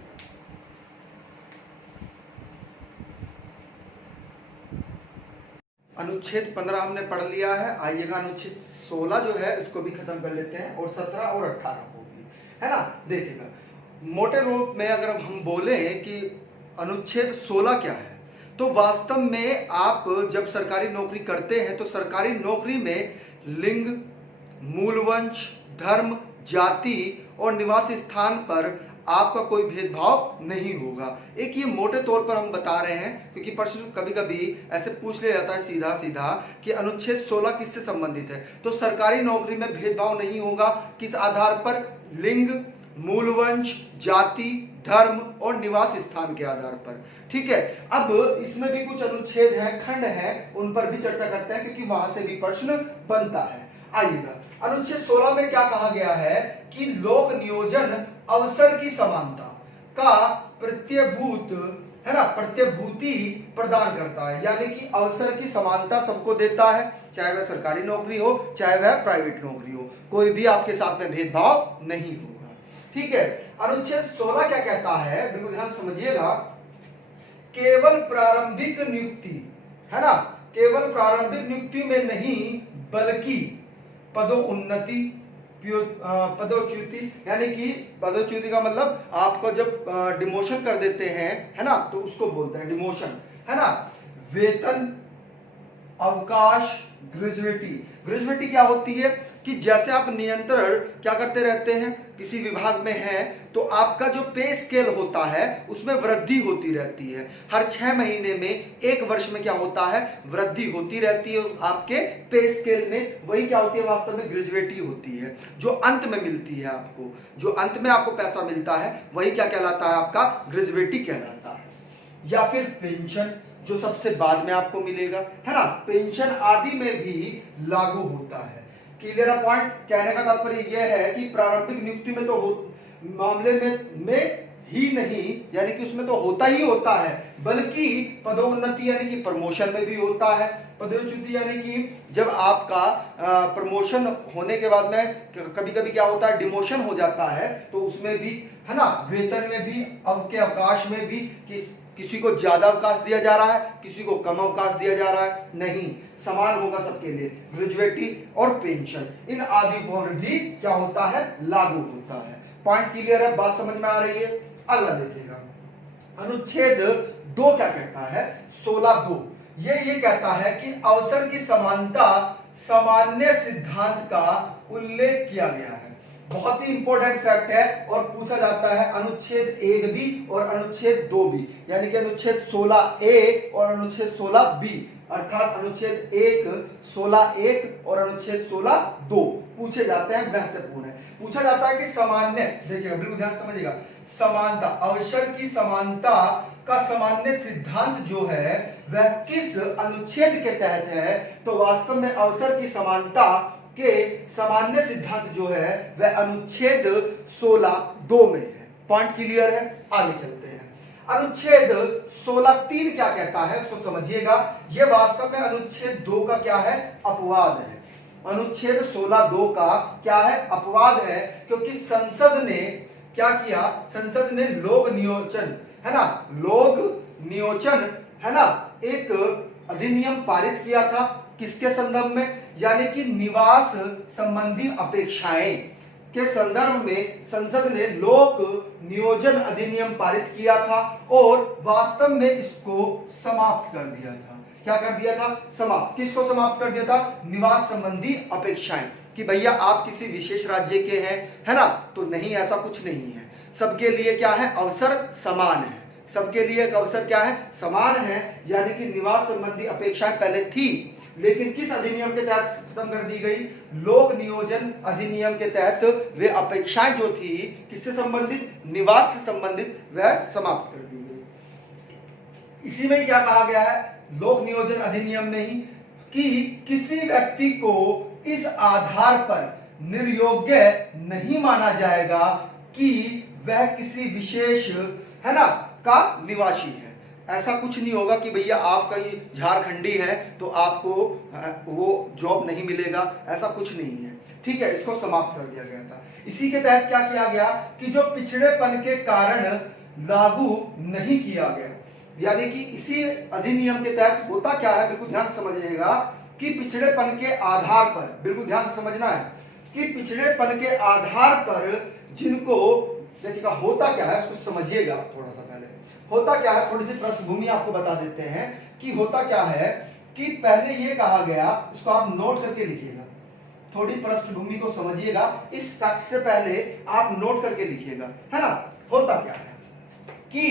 अनुच्छेद 15 हमने पढ़ लिया है। आइएगा अनुच्छेद 16 जो है इसको भी खत्म कर लेते हैं, और 17 और 18 को भी, है ना। देखिएगा मोटे रूप में अगर हम बोले कि अनुच्छेद 16 क्या है, तो वास्तव में आप जब सरकारी नौकरी करते हैं तो सरकारी नौकरी में लिंग, मूलवंश, धर्म, जाति और निवास स्थान पर आपका कोई भेदभाव नहीं होगा। एक ये मोटे तौर पर हम बता रहे हैं, क्योंकि प्रश्न कभी कभी ऐसे पूछ लिया जाता है सीधा सीधा कि अनुच्छेद 16 किससे संबंधित है। तो सरकारी नौकरी में भेदभाव नहीं होगा। किस आधार पर? लिंग, मूलवंश, जाति, धर्म और निवास स्थान के आधार पर। ठीक है, अब इसमें भी कुछ अनुच्छेद हैं, खंड हैं, उन पर भी चर्चा करते हैं, क्योंकि वहां से भी प्रश्न बनता है। आइएगा अनुच्छेद 16 में क्या कहा गया है कि लोक नियोजन अवसर की समानता का प्रत्यभूत, है ना, प्रत्यभूति प्रदान करता है। यानी कि अवसर की समानता सबको देता है, चाहे वह सरकारी नौकरी हो चाहे वह प्राइवेट नौकरी हो, कोई भी आपके साथ में भेदभाव नहीं होगा। ठीक है, अनुच्छेद 16 क्या कहता है? बिल्कुल ध्यान समझिएगा। केवल प्रारंभिक नियुक्ति, है ना, केवल प्रारंभिक नियुक्ति में नहीं बल्कि पदोन्नति, पदोच्युति, यानी कि पदोच्युति का मतलब आपको जब डिमोशन कर देते हैं, है ना, तो उसको बोलते हैं डिमोशन, है ना। वेतन, अवकाश, ग्रेजुएटी। ग्रेजुएटी क्या होती है कि जैसे आप नियंत्रण क्या करते रहते हैं, किसी विभाग में है, तो आपका जो पे स्केल होता है उसमें वृद्धि होती रहती है। हर 6 महीने में, 1 वर्ष में क्या होता है? वृद्धि होती रहती है आपके पे स्केल में। वही क्या होती है? वास्तव में ग्रेजुएटी होती है, जो अंत में मिलती है आपको, जो अंत में आपको पैसा मिलता है, वही क्या कहलाता है? आपका ग्रेजुएटी कहलाता है। या फिर पेंशन, जो सबसे बाद में आपको मिलेगा, है ना, पेंशन आदि में भी लागू होता है। क्लियर है पॉइंट? कहने का तात्पर्य यह है कि प्रारंभिक नियुक्ति में तो मामले में ही नहीं, यानी कि उसमें तो होता ही होता है, बल्कि पदोन्नति यानी कि प्रमोशन में भी होता है। पदोच्युति यानी कि जब आपका प्रमोशन होने के बाद में कभी कभी क्या होता है? डिमोशन हो जाता है, तो उसमें भी, है ना, वेतन में भी, अब के अवकाश में भी, कि किसी को ज्यादा अवकाश दिया जा रहा है, किसी को कम अवकाश दिया जा रहा है, नहीं, समान होगा सबके लिए। ग्रेजुएटी और पेंशन इन आदि पर भी क्या होता है, लागू होता है। पॉइंट क्लियर है, बात समझ में आ रही है। अगला देखिएगा, अनुच्छेद 2 क्या कहता है, 16(2), ये कहता है कि अवसर की समानता सामान्य सिद्धांत का उल्लेख किया गया है। बहुत ही इंपॉर्टेंट फैक्ट है और पूछा जाता है अनुच्छेद 1 भी और अनुच्छेद 2 भी, यानी कि अनुच्छेद 16(a) और अनुच्छेद 16(b), अर्थात अनुच्छेद 1 16(1) और अनुच्छेद 16(2) पूछे जाते हैं, महत्वपूर्ण है। पूछा जाता है कि सामान्य, देखिएगा बिल्कुल ध्यान समझिएगा, समानता, अवसर की समानता का सामान्य सिद्धांत जो है वह किस अनुच्छेद के तहत है, तो वास्तव में अवसर की समानता के सामान्य सिद्धांत जो है वह अनुच्छेद 16(2) में है। पॉइंट क्लियर है, आगे चलते हैं। अनुच्छेद 16(3) क्या कहता है उसको समझिएगा। यह वास्तव में अनुच्छेद 2 का क्या है, अपवाद है। अनुच्छेद 16(2) का क्या है, अपवाद है, क्योंकि संसद ने क्या किया, संसद ने लोक नियोजन, है ना, लोक नियोजन, है ना, एक अधिनियम पारित किया था। किसके संदर्भ में, यानी कि निवास संबंधी अपेक्षाएं के संदर्भ में संसद ने लोक नियोजन अधिनियम पारित किया था और वास्तव में इसको समाप्त कर दिया था। क्या कर दिया था, समाप्त। किसको समाप्त कर दिया था, निवास संबंधी अपेक्षाएं, कि भैया आप किसी विशेष राज्य के हैं, है ना, तो नहीं, ऐसा कुछ नहीं है। सबके लिए क्या है, अवसर समान है, सबके लिए एक अवसर क्या है, समान है। यानी कि निवास संबंधी अपेक्षाएं पहले थी, लेकिन किस अधिनियम के तहत खत्म कर दी गई, लोक नियोजन अधिनियम के तहत वे अपेक्षाएं जो थी किससे संबंधित, निवास से संबंधित, वह समाप्त कर दी गई। इसी में क्या कहा गया है, लोक नियोजन अधिनियम में ही, कि किसी व्यक्ति को इस आधार पर निर्योग्य नहीं माना जाएगा कि वह किसी विशेष, है ना, का निवासी है। ऐसा कुछ नहीं होगा कि भैया आप कहीं झारखंडी है तो आपको वो जॉब नहीं मिलेगा, ऐसा कुछ नहीं है। ठीक है, इसको समाप्त कर दिया गया था। इसी के तहत क्या किया गया कि जो पिछड़ेपन के कारण लागू नहीं किया गया, यानी कि इसी अधिनियम के तहत होता क्या है, बिल्कुल ध्यान समझिएगा, कि पिछड़ेपन के आधार पर, बिल्कुल ध्यान से समझना है, कि पिछड़ेपन के आधार पर जिनको, देखिएगा होता क्या है उसको समझिएगा थोड़ा सा। पहले होता क्या है, थोड़ी सी पृष्ठभूमि आपको बता देते हैं कि होता क्या है, कि पहले ये कहा गया, इसको आप नोट करके लिखिएगा, थोड़ी पृष्ठभूमि को समझिएगा, इस फैक्ट से पहले आप नोट करके लिखिएगा, है ना। होता क्या है कि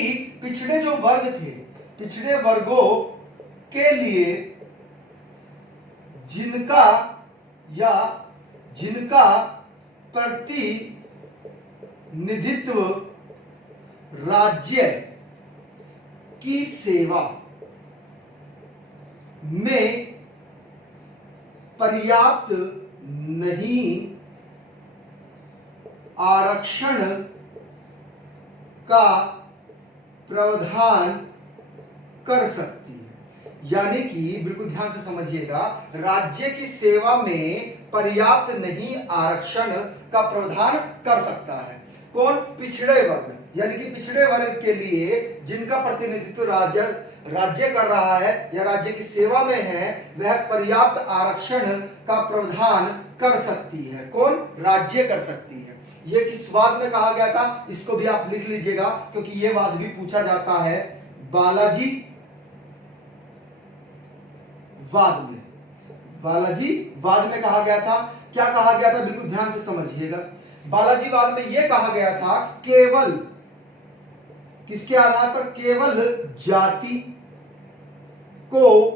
पिछड़े जो वर्ग थे, पिछड़े वर्गों के लिए जिनका प्रतिनिधित्व राज्य की सेवा में पर्याप्त नहीं आरक्षण का प्रावधान कर सकती है। यानी कि बिल्कुल ध्यान से समझिएगा, राज्य की सेवा में पर्याप्त नहीं आरक्षण का प्रावधान कर सकता है कौन, पिछड़े वर्ग, यानी कि पिछड़े वर्ग के लिए जिनका प्रतिनिधित्व राज्य कर रहा है या राज्य की सेवा में है, वह पर्याप्त आरक्षण का प्रावधान कर सकती है। कौन, राज्य कर सकती है। ये किस वाद में कहा गया था, इसको भी आप लिख लीजिएगा, क्योंकि ये वाद भी पूछा जाता है बालाजी वाद में। बालाजी वाद में कहा गया था, क्या कहा गया था, बिल्कुल ध्यान से समझिएगा। बालाजी वाद में यह कहा गया था, केवल किसके आधार पर, केवल जाति को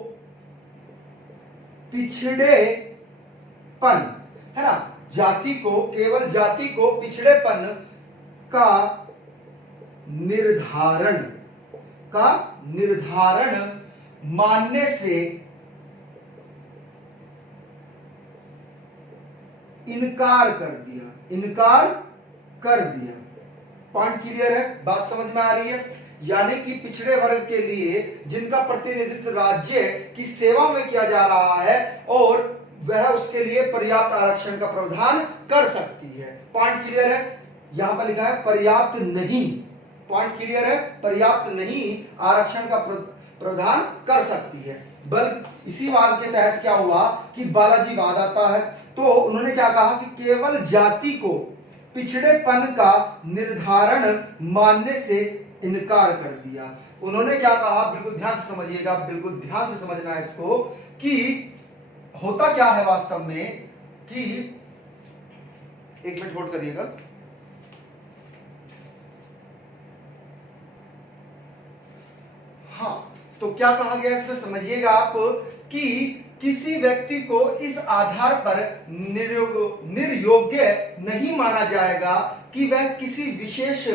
पिछड़ेपन, है ना, जाति को, केवल जाति को पिछड़ेपन का निर्धारण मानने से इनकार कर दिया। पॉइंट क्लियर है, बात समझ में आ रही है। यानी कि पिछड़े वर्ग के लिए जिनका प्रतिनिधित्व राज्य की सेवा में किया जा रहा है और वह उसके लिए पर्याप्त आरक्षण का प्रावधान कर सकती है। पॉइंट क्लियर है, यहां पर लिखा है पर्याप्त नहीं, पॉइंट क्लियर है, पर्याप्त नहीं आरक्षण का प्रावधान कर सकती है। बल इसी वाद के तहत क्या हुआ कि बालाजी वाद आता है, तो उन्होंने क्या कहा कि केवल जाति को पिछड़ेपन का निर्धारण मानने से इनकार कर दिया। उन्होंने क्या कहा, बिल्कुल ध्यान से समझिएगा, बिल्कुल ध्यान से समझना है इसको, कि होता क्या है वास्तव में कि, एक मिनट होल्ड करिएगा, हाँ, तो क्या कहा गया इसमें समझिएगा आप, कि किसी व्यक्ति को इस आधार पर निर्योग्य नहीं माना जाएगा कि वह किसी विशेष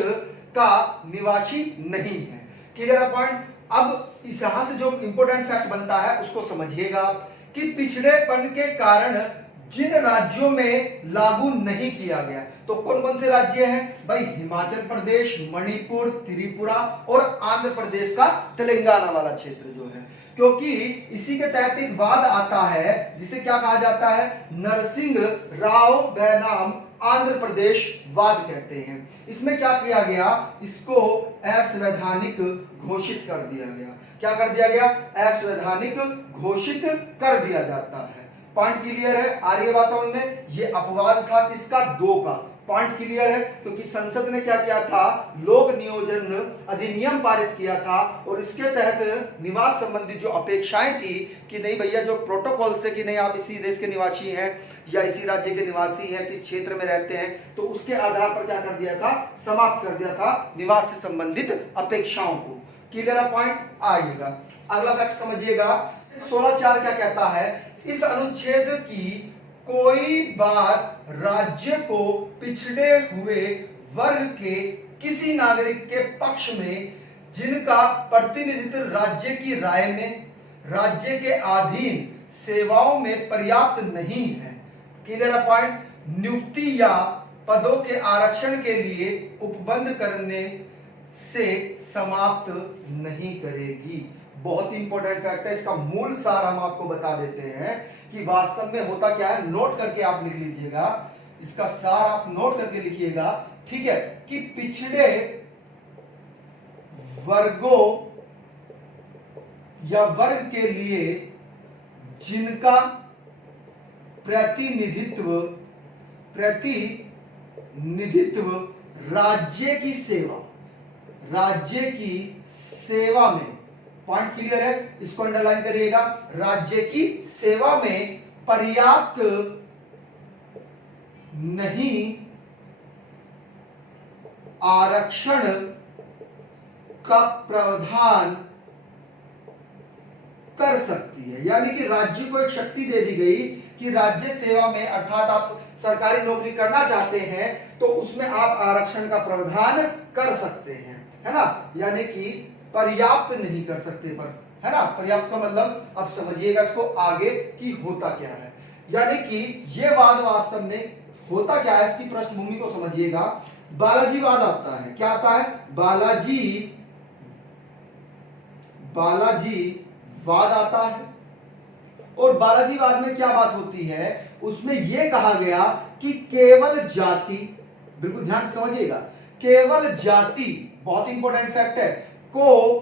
का निवासी नहीं है। Clear point. अब यहां से जो इंपॉर्टेंट फैक्ट बनता है उसको समझिएगा कि पिछड़ेपन के कारण जिन राज्यों में लागू नहीं किया गया, तो कौन कौन से राज्य हैं भाई, हिमाचल प्रदेश, मणिपुर, त्रिपुरा और आंध्र प्रदेश का तेलंगाना वाला क्षेत्र जो है, क्योंकि इसी के तहत एक वाद आता है जिसे क्या कहा जाता है, नरसिंह राव बैनाम आंध्र प्रदेश वाद कहते हैं। इसमें क्या किया गया, इसको असंवैधानिक घोषित कर दिया गया। क्या कर दिया गया, असंवैधानिक घोषित कर दिया जाता है। पॉइंट क्लियर है, आ रही है बात समझ में। ये अपवाद था किसका, 2 का। पॉइंट क्लियर है, क्योंकि संसद ने क्या किया था, लोक नियोजन अधिनियम पारित किया था और इसके तहत निवास संबंधी जो अपेक्षाएं थी कि नहीं भैया, जो प्रोटोकॉल से कि नहीं आप इसी देश के निवासी हैं या इसी राज्य के निवासी हैं, किस क्षेत्र में रहते हैं, तो उसके आधार पर क्या कर दिया था, समाप्त कर दिया था निवास से संबंधित अपेक्षाओं को। क्लियर पॉइंट आएगा। अगला फैक्ट समझिएगा, 16(4) क्या कहता है, इस अनुच्छेद की कोई बात राज्य को पिछड़े हुए वर्ग के किसी नागरिक के पक्ष में जिनका प्रतिनिधित्व राज्य की राय में राज्य के अधीन सेवाओं में पर्याप्त नहीं है। Clear point. नियुक्ति या पदों के आरक्षण के लिए उपबंध करने से समाप्त नहीं करेगी। बहुत ही इंपॉर्टेंट फैक्ट है, इसका मूल सार हम आपको बता देते हैं कि वास्तव में होता क्या है, नोट करके आप लिख लीजिएगा, इसका सार आप नोट करके लिखिएगा, ठीक है, कि पिछड़े वर्गों या वर्ग के लिए जिनका प्रतिनिधित्व राज्य की सेवा में, पॉइंट क्लियर है, इसको अंडरलाइन करिएगा, राज्य की सेवा में पर्याप्त नहीं आरक्षण का प्रावधान कर सकती है। यानी कि राज्य को एक शक्ति दे दी गई कि राज्य सेवा में, अर्थात आप सरकारी नौकरी करना चाहते हैं तो उसमें आप आरक्षण का प्रावधान कर सकते हैं, है ना, यानी कि पर्याप्त नहीं कर सकते, पर है ना, पर्याप्त का मतलब अब समझिएगा इसको आगे कि होता क्या है। यानी कि ये वाद वास्तव में होता क्या है, इसकी पृष्ठभूमि को समझिएगा। बालाजी वाद आता है, क्या आता है, बालाजी वाद आता है। और बालाजी वाद में क्या बात होती है, उसमें यह कहा गया कि केवल जाति, बिल्कुल ध्यान से समझिएगा, केवल जाति, बहुत इंपॉर्टेंट फैक्ट है, को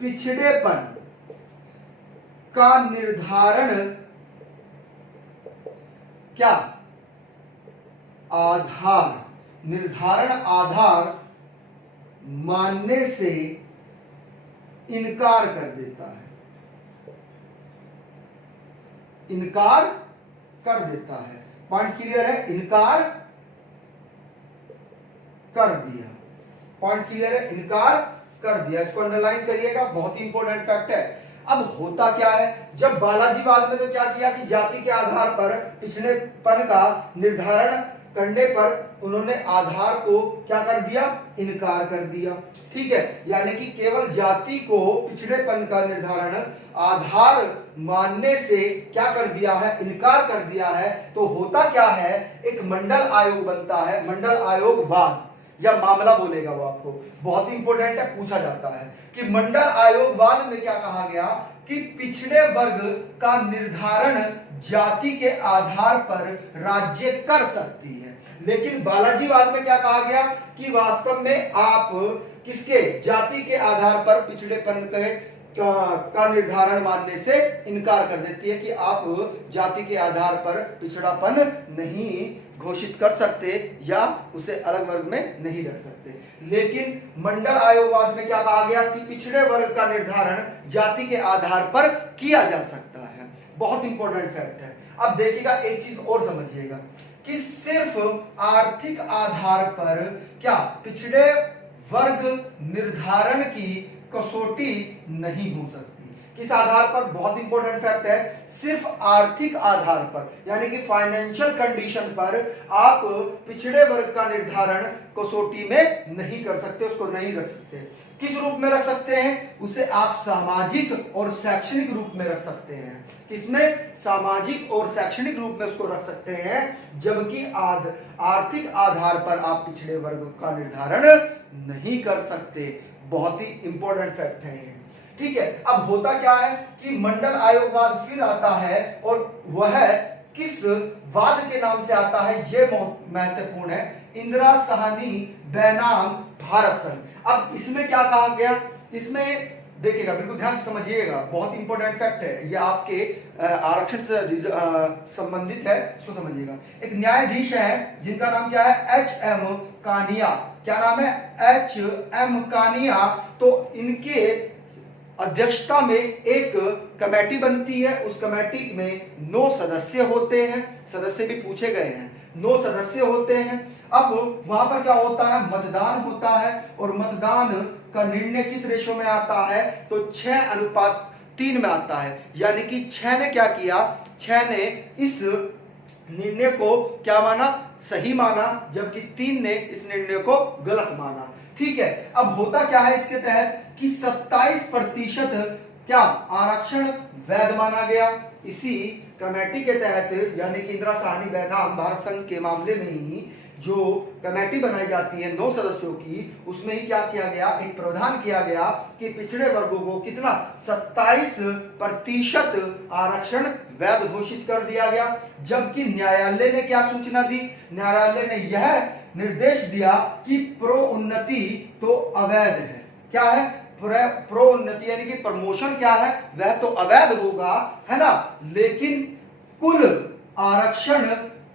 पिछड़ेपन का निर्धारण क्या आधार मानने से इनकार कर देता है, इनकार कर देता है। पॉइंट क्लियर है, इनकार कर दिया, पॉइंट क्लियर है, इनकार कर दिया, इसको अंडरलाइन करिएगा, बहुत ही इंपॉर्टेंट फैक्ट है। अब होता क्या है, जब बालाजी वाद में तो क्या किया कि जाति के आधार पर पिछड़ेपन का निर्धारण करने पर उन्होंने आधार को क्या कर दिया, इनकार कर दिया, ठीक है, यानी कि केवल जाति को पिछड़ेपन का निर्धारण आधार मानने से क्या कर दिया है, इनकार कर दिया है। तो होता क्या है, एक मंडल आयोग बनता है, मंडल आयोग वाद या मामला बोलेगा वो आपको, बहुत ही इंपॉर्टेंट है, पूछा जाता है कि मंडल आयोगवाद में क्या कहा गया कि पिछड़े वर्ग का निर्धारण जाति के आधार पर राज्य कर सकती है। लेकिन बालाजीवाद में क्या कहा गया कि वास्तव में आप किसके जाति के आधार पर पिछड़ेपन का निर्धारण मानने से इनकार कर देती है कि आप जाति के आधार पर पिछड़ापन नहीं घोषित कर सकते या उसे अलग वर्ग में नहीं रख सकते। लेकिन मंडल आयोगवाद में क्या कहा गया कि पिछड़े वर्ग का निर्धारण जाति के आधार पर किया जा सकता है। बहुत इंपॉर्टेंट फैक्ट है। अब देखिएगा एक चीज और समझिएगा कि सिर्फ आर्थिक आधार पर क्या पिछड़े वर्ग निर्धारण की कसौटी नहीं हो सकती। किस आधार पर? बहुत इंपॉर्टेंट फैक्ट है, सिर्फ आर्थिक आधार पर यानी कि फाइनेंशियल कंडीशन पर आप पिछड़े वर्ग का निर्धारण कसौटी में नहीं कर सकते, उसको नहीं रख सकते। किस रूप में रख सकते हैं? उसे आप सामाजिक और शैक्षणिक रूप में रख सकते हैं। किसमें? सामाजिक और शैक्षणिक रूप में उसको रख सकते हैं, जबकि आर्थिक आधार पर आप पिछड़े वर्ग का निर्धारण नहीं कर सकते। बहुत ही इंपॉर्टेंट फैक्ट है। ठीक है, अब होता क्या है कि मंडल आयोगवाद फिर आता है और वह किस वाद के नाम से आता है यह महत्वपूर्ण है, इंदिरा साहनी बैनाम भारत संघ। अब इसमें क्या कहा गया? इसमें देखिएगा, बिल्कुल ध्यान से समझिएगा, बहुत इंपॉर्टेंट फैक्ट है, यह आपके आरक्षण से संबंधित है, इसको समझिएगा। एक न्यायाधीश है जिनका नाम क्या है? एच.एम. कानिया। क्या नाम है? एच.एम. कानिया। तो इनके अध्यक्षता में एक कमेटी बनती है। उस कमेटी में 9 सदस्य होते हैं, सदस्य भी पूछे गए हैं, 9 सदस्य होते हैं। अब वहां पर क्या होता है? मतदान होता है और मतदान का निर्णय किस रेशो में आता है? तो 6:3 में आता है। यानी कि 6 ने क्या किया? 6 ने इस निर्णय को क्या माना? सही माना, जबकि 3 ने इस निर्णय को गलत माना। ठीक है, अब होता क्या है इसके तहत कि 27% क्या आरक्षण वैध माना गया। इसी कमेटी के तहत यानी कि इंदिरा साहनी बैनाम भारत संघ के मामले में ही जो कमेटी बनाई जाती है 9 सदस्यों की, उसमें ही क्या किया गया? एक प्रावधान किया गया कि पिछड़े वर्गों को कितना 27% आरक्षण वैध घोषित कर दिया गया। जबकि न्यायालय ने क्या सूचना दी? न्यायालय ने यह निर्देश दिया कि प्रोन्नति तो अवैध है। क्या है? प्रोन्नति यानी कि प्रमोशन क्या है? वह तो अवैध होगा, है ना, लेकिन कुल आरक्षण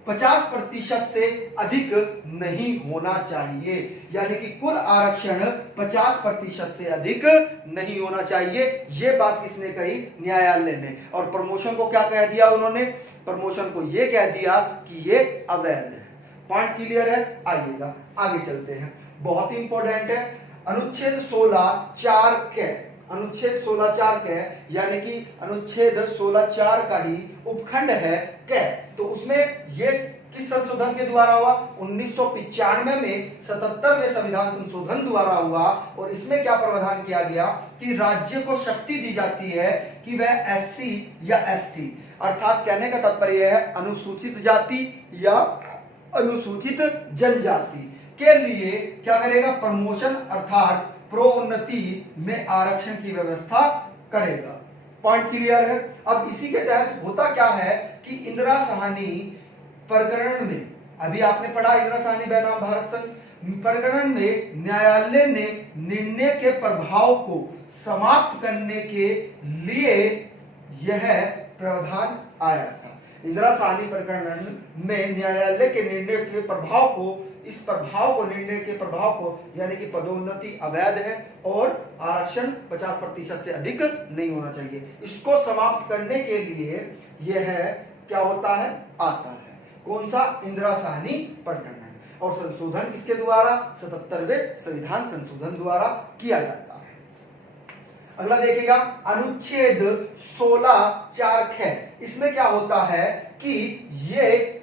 50% से अधिक नहीं होना चाहिए। यानी कि कुल आरक्षण 50% से अधिक नहीं होना चाहिए। यह बात किसने कही? न्यायालय ने। और प्रमोशन को क्या कह दिया उन्होंने? प्रमोशन को यह कह दिया कि यह अवैध है। पॉइंट क्लियर है? आइएगा आगे चलते हैं, बहुत ही इंपॉर्टेंट है। अनुच्छेद 16(4) के, अनुच्छेद 16(4) के यानी कि अनुच्छेद 16(4) का ही उपखंड है कै। तो उसमें ये किस संशोधन के द्वारा हुआ? 1995 में 77वें संविधान संशोधन द्वारा हुआ। और इसमें क्या प्रावधान किया गया कि राज्य को शक्ति दी जाती है कि वह एससी या एसटी, अर्थात कहने का तात्पर्य है अनुसूचित जाति या अनुसूचित जनजाति के लिए क्या करेगा? प्रमोशन अर्थात प्रोन्नति में आरक्षण की व्यवस्था करेगा। पॉइंट क्लियर है? अब इसी के तहत होता क्या है कि इंदिरा साहनी प्रकरण में, अभी आपने पढ़ा इंदिरा साहनी बैनाम भारत संघ प्रकरण में न्यायालय ने निर्णय के प्रभाव को समाप्त करने के लिए यह प्रावधान आया था। इंदिरा साहनी प्रकरण में न्यायालय के निर्णय के प्रभाव को, इस प्रभाव को, निर्णय के प्रभाव को यानी कि पदोन्नति अवैध है और आरक्षण 50% से अधिक नहीं होना चाहिए, इसको समाप्त करने के लिए यह क्या होता है? आता है। कौन सा? इंदिरा साहनी प्रकरण। और संशोधन किसके द्वारा? 77वें संविधान संशोधन द्वारा किया जाता है। अगला देखिएगा अनुच्छेद 16(4) इसमें क्या होता है कि ये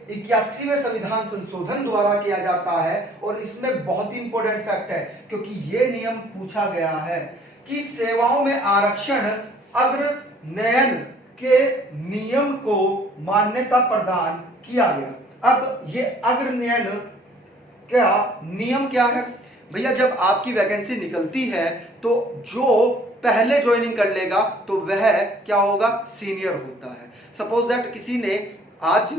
81वें संविधान संशोधन द्वारा किया जाता है। और इसमें बहुत ही इंपॉर्टेंट फैक्ट है क्योंकि ये नियम पूछा गया है कि सेवाओं में आरक्षण अग्रनयन के नियम को मान्यता प्रदान किया गया। अब ये अग्रनयन क्या नियम क्या है? भैया जब आपकी वैकेंसी निकलती है तो जो पहले ज्वाइनिंग कर लेगा तो वह क्या होगा, सीनियर होता है। सपोज दैट किसी ने आज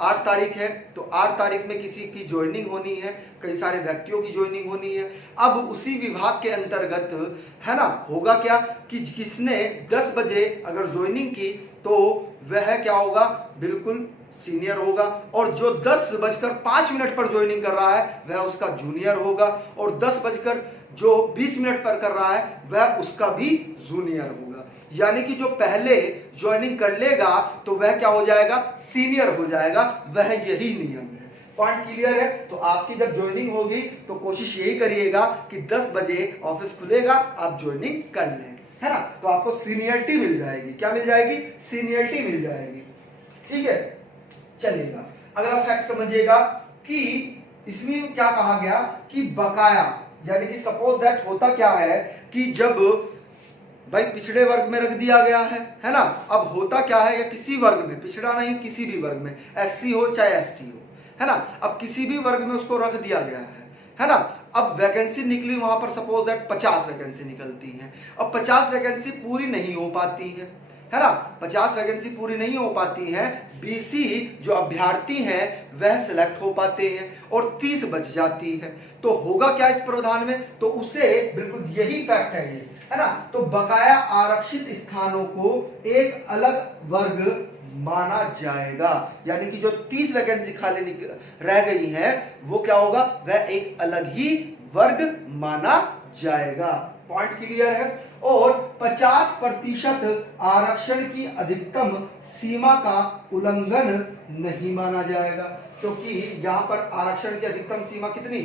8 तारीख है तो 8 तारीख में किसी की ज्वाइनिंग होनी है, कई सारे व्यक्तियों की ज्वाइनिंग होनी है। अब उसी विभाग के अंतर्गत है ना होगा क्या कि किसने 10 बजे अगर ज्वाइनिंग की तो वह क्या होगा, बिल्कुल सीनियर होगा। और जो 10:05 पर ज्वाइनिंग कर रहा है वह उसका जूनियर होगा, और 10:20 पर कर रहा है वह उसका भी जूनियर होगा। यानी कि जो पहले ज्वाइनिंग कर लेगा तो वह क्या हो जाएगा, सीनियर हो जाएगा। वह यही नियम है। पॉइंट क्लियर है? तो आपकी जब ज्वाइनिंग होगी तो कोशिश यही करिएगा कि 10 बजे ऑफिस खुलेगा, आप ज्वाइनिंग कर लें, है ना। तो आपको सीनियरिटी मिल जाएगी। क्या मिल जाएगी? सीनियरिटी मिल जाएगी। ठीक है, चलेगा। अगला फैक्ट समझिएगा कि इसमें क्या कहा गया कि बकाया, यानी कि सपोज दैट होता क्या है कि जब भाई पिछड़े वर्ग में रख दिया गया है ना। अब होता क्या है, या किसी वर्ग में, पिछड़ा नहीं किसी भी वर्ग में, एससी हो चाहे एसटी हो, है ना। अब किसी भी वर्ग में उसको रख दिया गया है ना। अब वैकेंसी निकली वहां पर, सपोज दैट 50 वैकेंसी निकलती हैं। अब 50 वैकेंसी पूरी नहीं हो पाती है ना। 50 वैकेंसी पूरी नहीं हो पाती हैं, बीसी जो अभ्यर्थी हैं वह सिलेक्ट हो पाते हैं और 30 बच जाती है। तो होगा क्या इस प्रावधान में, तो उसे बिल्कुल यही फैक्ट है ये, है ना। तो बकाया आरक्षित स्थानों को एक अलग वर्ग माना जाएगा। यानी कि जो 30 वैकेंसी खाली रह गई हैं वो क्या होगा, वह एक अलग ही वर्ग माना जाएगा। पॉइंट क्लियर है? और 50% आरक्षण की अधिकतम सीमा का उल्लंघन नहीं माना जाएगा, क्योंकि यहां पर आरक्षण की अधिकतम सीमा कितनी,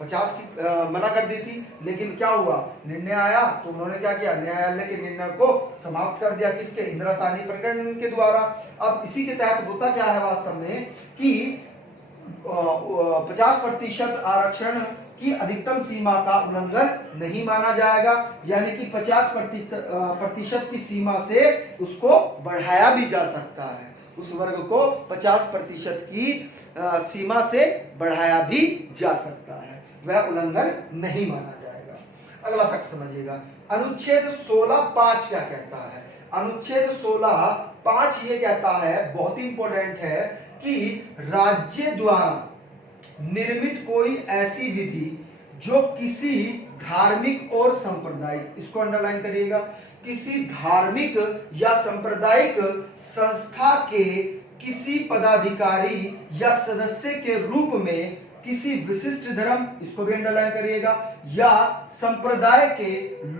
50 की मना कर दी थी। लेकिन क्या हुआ, निर्णय आया तो उन्होंने क्या किया, न्यायालय के निर्णय को समाप्त कर दिया। किसके? इंदिरा साहनी प्रकरण के द्वारा। अब इसी के तहत होता क्या है वास्तव में कि 50% आरक्षण की अधिकतम सीमा का उल्लंघन नहीं माना जाएगा। यानी कि 50% की सीमा से उसको बढ़ाया भी जा सकता है, उस वर्ग को 50% की सीमा से बढ़ाया भी जा सकता है, वह उल्लंघन नहीं माना जाएगा। अगला फैक्ट समझिएगा, अनुच्छेद 16(5) क्या कहता है। अनुच्छेद 16(5) ये कहता है, बहुत ही इंपॉर्टेंट है, कि राज्य द्वारा निर्मित कोई ऐसी विधि जो किसी धार्मिक और सांप्रदायिक, इसको अंडरलाइन करिएगा, किसी धार्मिक या सांप्रदायिक संस्था के किसी पदाधिकारी या सदस्य के रूप में किसी विशिष्ट धर्म, इसको भी अंडरलाइन करिएगा, या संप्रदाय के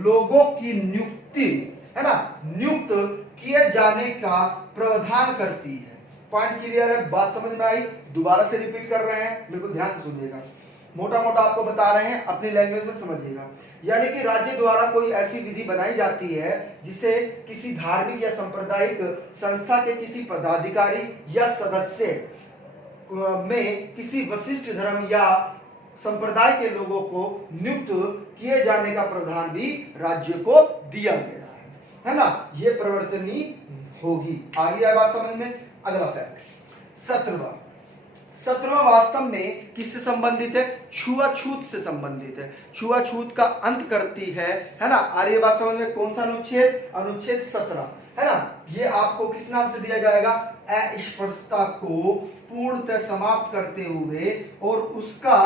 लोगों की नियुक्ति, है ना, नियुक्त किए जाने का प्रावधान करती है। पॉइंट क्लियर है? बात समझ में आई? दोबारा से रिपीट कर रहे हैं, बिल्कुल ध्यान से सुनिएगा, मोटा मोटा आपको बता रहे हैं, अपनी लैंग्वेज में समझिएगा। यानी कि राज्य द्वारा कोई ऐसी विधि बनाई जाती है जिसे किसी धार्मिक या सांप्रदायिक संस्था के किसी पदाधिकारी या सदस्य में किसी विशिष्ट धर्म या संप्रदाय के लोगों को नियुक्त किए जाने का प्रावधान भी राज्य को दिया गया है ना। ये प्रवर्तनीय होगी। आ गई बात समझ में? अगला फैक्ट 17वां वास्तव में किससे संबंधित है? छुआछूत से संबंधित है। छुआछूत का अंत करती है ना। आ रही है बात समझ में? कौन सा अनुच्छेद? अनुच्छेद 17, है ना। ये आपको किस नाम से दिया जाएगा? अस्पृश्यता को पूर्णतः समाप्त करते हुए और उसका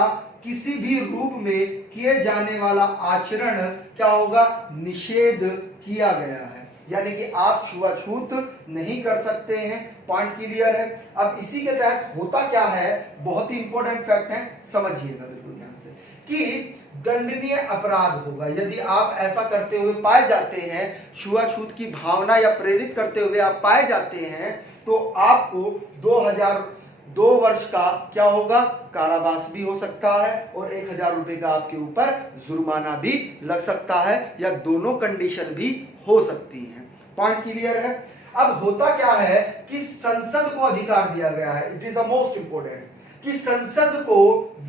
किसी भी रूप में किए जाने वाला आचरण क्या होगा? निषेध किया गया है। यानी कि आप छुआछूत नहीं कर सकते हैं। पॉइंट क्लियर है? अब इसी के तहत होता क्या है, बहुत ही इंपॉर्टेंट फैक्ट है, समझिएगा बिल्कुल ध्यान से, कि दंडनीय अपराध होगा यदि आप ऐसा करते हुए पाए जाते हैं, छुआछूत की भावना या प्रेरित करते हुए आप पाए जाते हैं, तो आपको 2 वर्ष का क्या होगा? कारावास भी हो सकता है और 1000 रुपए का आपके ऊपर जुर्माना भी लग सकता है, या दोनों कंडीशन भी हो सकती हैं। पॉइंट क्लियर है? अब होता क्या है कि संसद को अधिकार दिया गया है, it is the most important, कि संसद को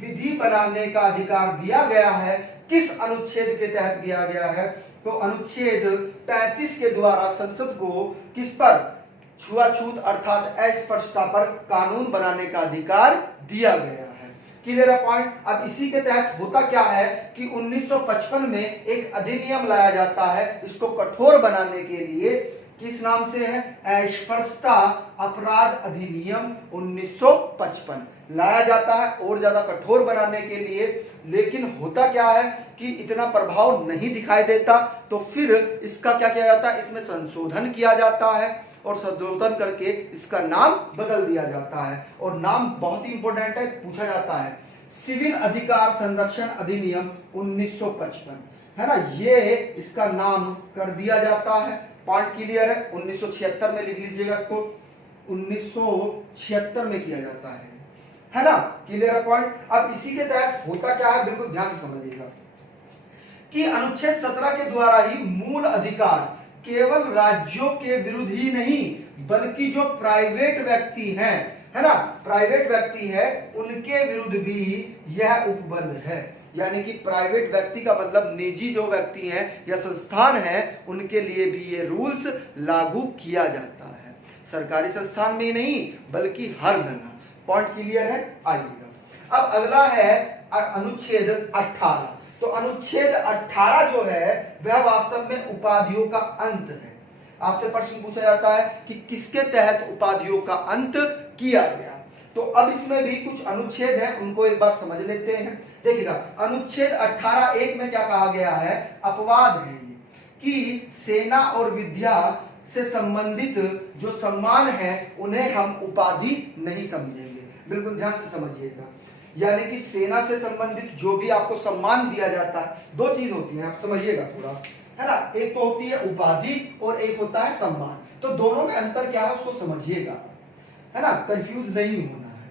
विधि बनाने का अधिकार दिया गया है। किस अनुच्छेद के तहत दिया गया है? तो अनुच्छेद 35 के द्वारा संसद को किस पर? छुआछूत अर्थात अस्पृश्यता पर कानून बनाने का अधिकार दिया गया है। क्लियर है पॉइंट। अब इसी के तहत होता क्या है कि 1955 में एक अधिनियम लाया जाता है इसको कठोर बनाने के लिए। किस नाम से है? अस्पृश्यता अपराध अधिनियम 1955 लाया जाता है और ज्यादा कठोर बनाने के लिए। लेकिन होता क्या है कि इतना प्रभाव नहीं दिखाई देता, तो फिर इसका क्या किया जाता है, इसमें संशोधन किया जाता है और संशोधन करके इसका नाम बदल दिया जाता है। और नाम बहुत ही इंपॉर्टेंट है, पूछा जाता है, सिविल अधिकार संरक्षण अधिनियम 1955 है ना, ये इसका नाम कर दिया जाता है। पॉइंट क्लियर है। 1976 में लिख लीजिएगा इसको, 1976 में किया जाता है ना, क्लियर है पॉइंट। अब इसी के तहत होता क्या है, बिल्कुल ध्यान से समझिएगा कि अनुच्छेद 17 के द्वारा ही मूल अधिकार केवल राज्यों के विरुद्ध ही नहीं बल्कि जो प्राइवेट व्यक्ति हैं, है ना, प्राइवेट व्यक्ति है उनके विरुद्ध भी यह उपबंध है। यानी कि प्राइवेट व्यक्ति का मतलब निजी जो व्यक्ति हैं या संस्थान हैं उनके लिए भी ये रूल्स लागू किया जाता है। सरकारी संस्थान में ही नहीं बल्कि हर जगह। पॉइंट क्लियर है। आइएगा अब अगला है अनुच्छेद 18। तो अनुच्छेद 18 जो है वह वास्तव में उपाधियों का अंत है। आपसे प्रश्न पूछा जाता है कि किसके तहत उपाधियों का अंत किया गया। तो अब इसमें भी कुछ अनुच्छेद हैं, उनको एक बार समझ लेते हैं। देखिएगा अनुच्छेद 18(1) में क्या कहा गया है, अपवाद है ये कि सेना और विद्या से संबंधित जो सम्मान है उन्हें हम उपाधि नहीं समझेंगे। बिल्कुल ध्यान से समझिएगा। यानी कि सेना से संबंधित जो भी आपको सम्मान दिया जाता है, दो चीज होती है, आप समझिएगा थोड़ा, है ना। एक तो होती है उपाधि और एक होता है सम्मान। तो दोनों में अंतर क्या है उसको समझिएगा, है ना, कंफ्यूज नहीं होना है।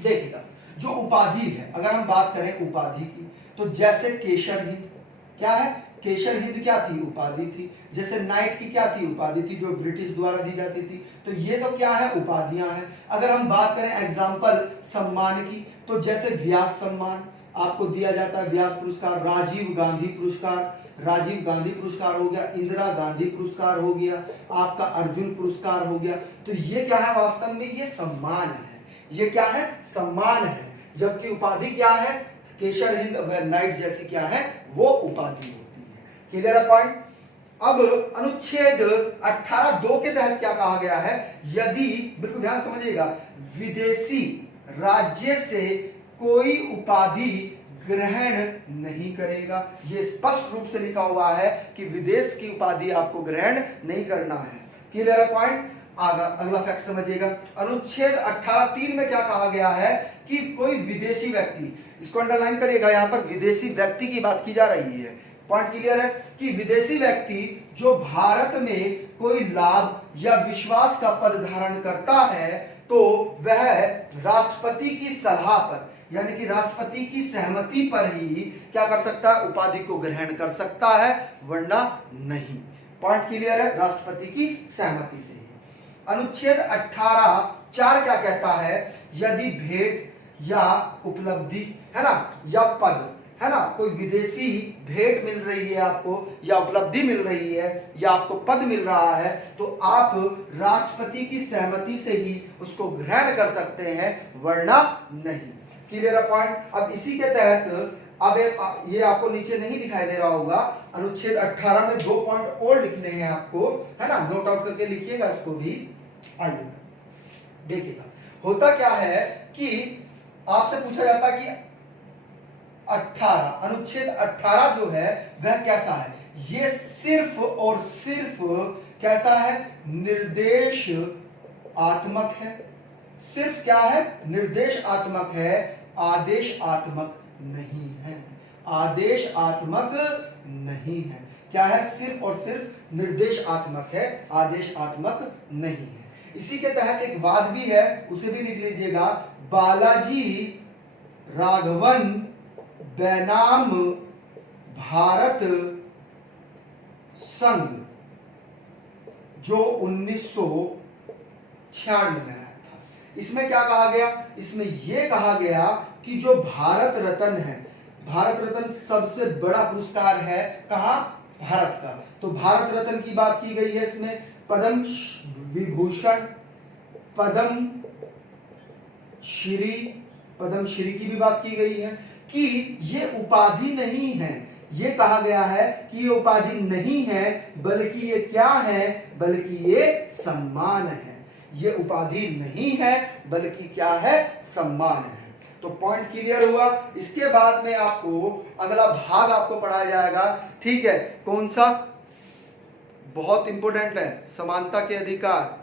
देखिएगा जो उपाधि है, अगर हम बात करें उपाधि की, तो जैसे केशर हिंद क्या है, केशर हिंद क्या थी, उपाधि थी। जैसे नाइट की क्या थी, उपाधि थी जो ब्रिटिश द्वारा दी जाती थी। तो ये तो क्या है, उपाधियां हैं। अगर हम बात करें एग्जाम्पल सम्मान की, तो जैसे व्यास सम्मान आपको दिया जाता है, व्यास पुरस्कार, राजीव गांधी पुरस्कार, राजीव गांधी पुरस्कार हो गया, इंदिरा गांधी पुरस्कार हो गया, आपका अर्जुन पुरस्कार हो गया। तो ये क्या है, वास्तव में ये सम्मान है, ये क्या है, सम्मान है। जबकि उपाधि क्या है, केशर हिंद व नाइट जैसी क्या है, वो उपाधि होती है। क्लियर है पॉइंट। अब अनुच्छेद 18(2) के तहत क्या कहा गया है, यदि, बिल्कुल ध्यान समझिएगा, विदेशी राज्य से कोई उपाधि ग्रहण नहीं करेगा। ये स्पष्ट रूप से लिखा हुआ है कि विदेश की उपाधि आपको ग्रहण नहीं करना है। क्लियर है पॉइंट। अगला फैक्ट समझिएगा। अनुच्छेद 18(3) में क्या कहा गया है कि कोई विदेशी व्यक्ति, इसको अंडरलाइन करिएगा, यहां पर विदेशी व्यक्ति की बात की जा रही है। पॉइंट क्लियर है कि विदेशी व्यक्ति जो भारत में कोई लाभ या विश्वास का पद धारण करता है तो वह राष्ट्रपति की सलाह पर, यानी कि राष्ट्रपति की सहमति पर ही क्या कर सकता है, उपाधि को ग्रहण कर सकता है, वरना नहीं। पॉइंट क्लियर है, राष्ट्रपति की सहमति से ही। अनुच्छेद 18(4) क्या कहता है, यदि भेंट या उपलब्धि, है ना, या पद, है ना, कोई विदेशी भेंट मिल रही है आपको या उपलब्धि मिल रही है या आपको पद मिल रहा है, तो आप राष्ट्रपति की सहमति से ही उसको ग्रहण कर सकते हैं, वरना नहीं। Clear point. अब इसी के तहत अब ये आपको नीचे नहीं दिखाई दे रहा होगा, अनुच्छेद 18 में 2 पॉइंट और लिखने हैं आपको, है ना, नोट आउट करके लिखिएगा इसको भी। आइएगा देखिएगा होता क्या है कि आपसे पूछा जाता है कि 18 अनुच्छेद 18 जो है वह कैसा है, ये सिर्फ और सिर्फ कैसा है, निर्देश आत्मक है। सिर्फ क्या है, निर्देश आत्मक है, आदेश आत्मक नहीं है, आदेश आत्मक नहीं है। क्या है, सिर्फ और सिर्फ निर्देश आत्मक है, आदेश आत्मक नहीं है। इसी के तहत एक वाद भी है, उसे भी लिख लीजिएगा, बालाजी राघवन बनाम भारत संघ, जो 1996 में आया था। इसमें क्या कहा गया, इसमें यह कहा गया कि जो भारत रत्न है, भारत रत्न सबसे बड़ा पुरस्कार है, कहां, भारत का, तो भारत रत्न की बात की गई है। इसमें पद्म विभूषण, पद्म श्री पद्मश्री की भी बात की गई है कि ये उपाधि नहीं है। ये कहा गया है कि ये उपाधि नहीं है, बल्कि ये क्या है, बल्कि ये सम्मान है। ये उपाधि नहीं है, बल्कि क्या है, सम्मान है। तो पॉइंट क्लियर हुआ। इसके बाद में आपको अगला भाग आपको पढ़ाया जाएगा, ठीक है, कौन सा, बहुत इंपॉर्टेंट है, समानता के अधिकार।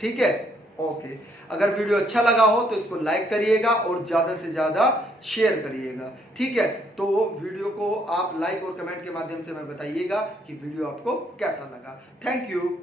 ठीक है, ओके। अगर वीडियो अच्छा लगा हो तो इसको लाइक करिएगा और ज्यादा से ज्यादा शेयर करिएगा। ठीक है, तो वीडियो को आप लाइक और कमेंट के माध्यम से मैं बताइएगा कि वीडियो आपको कैसा लगा। Thank you.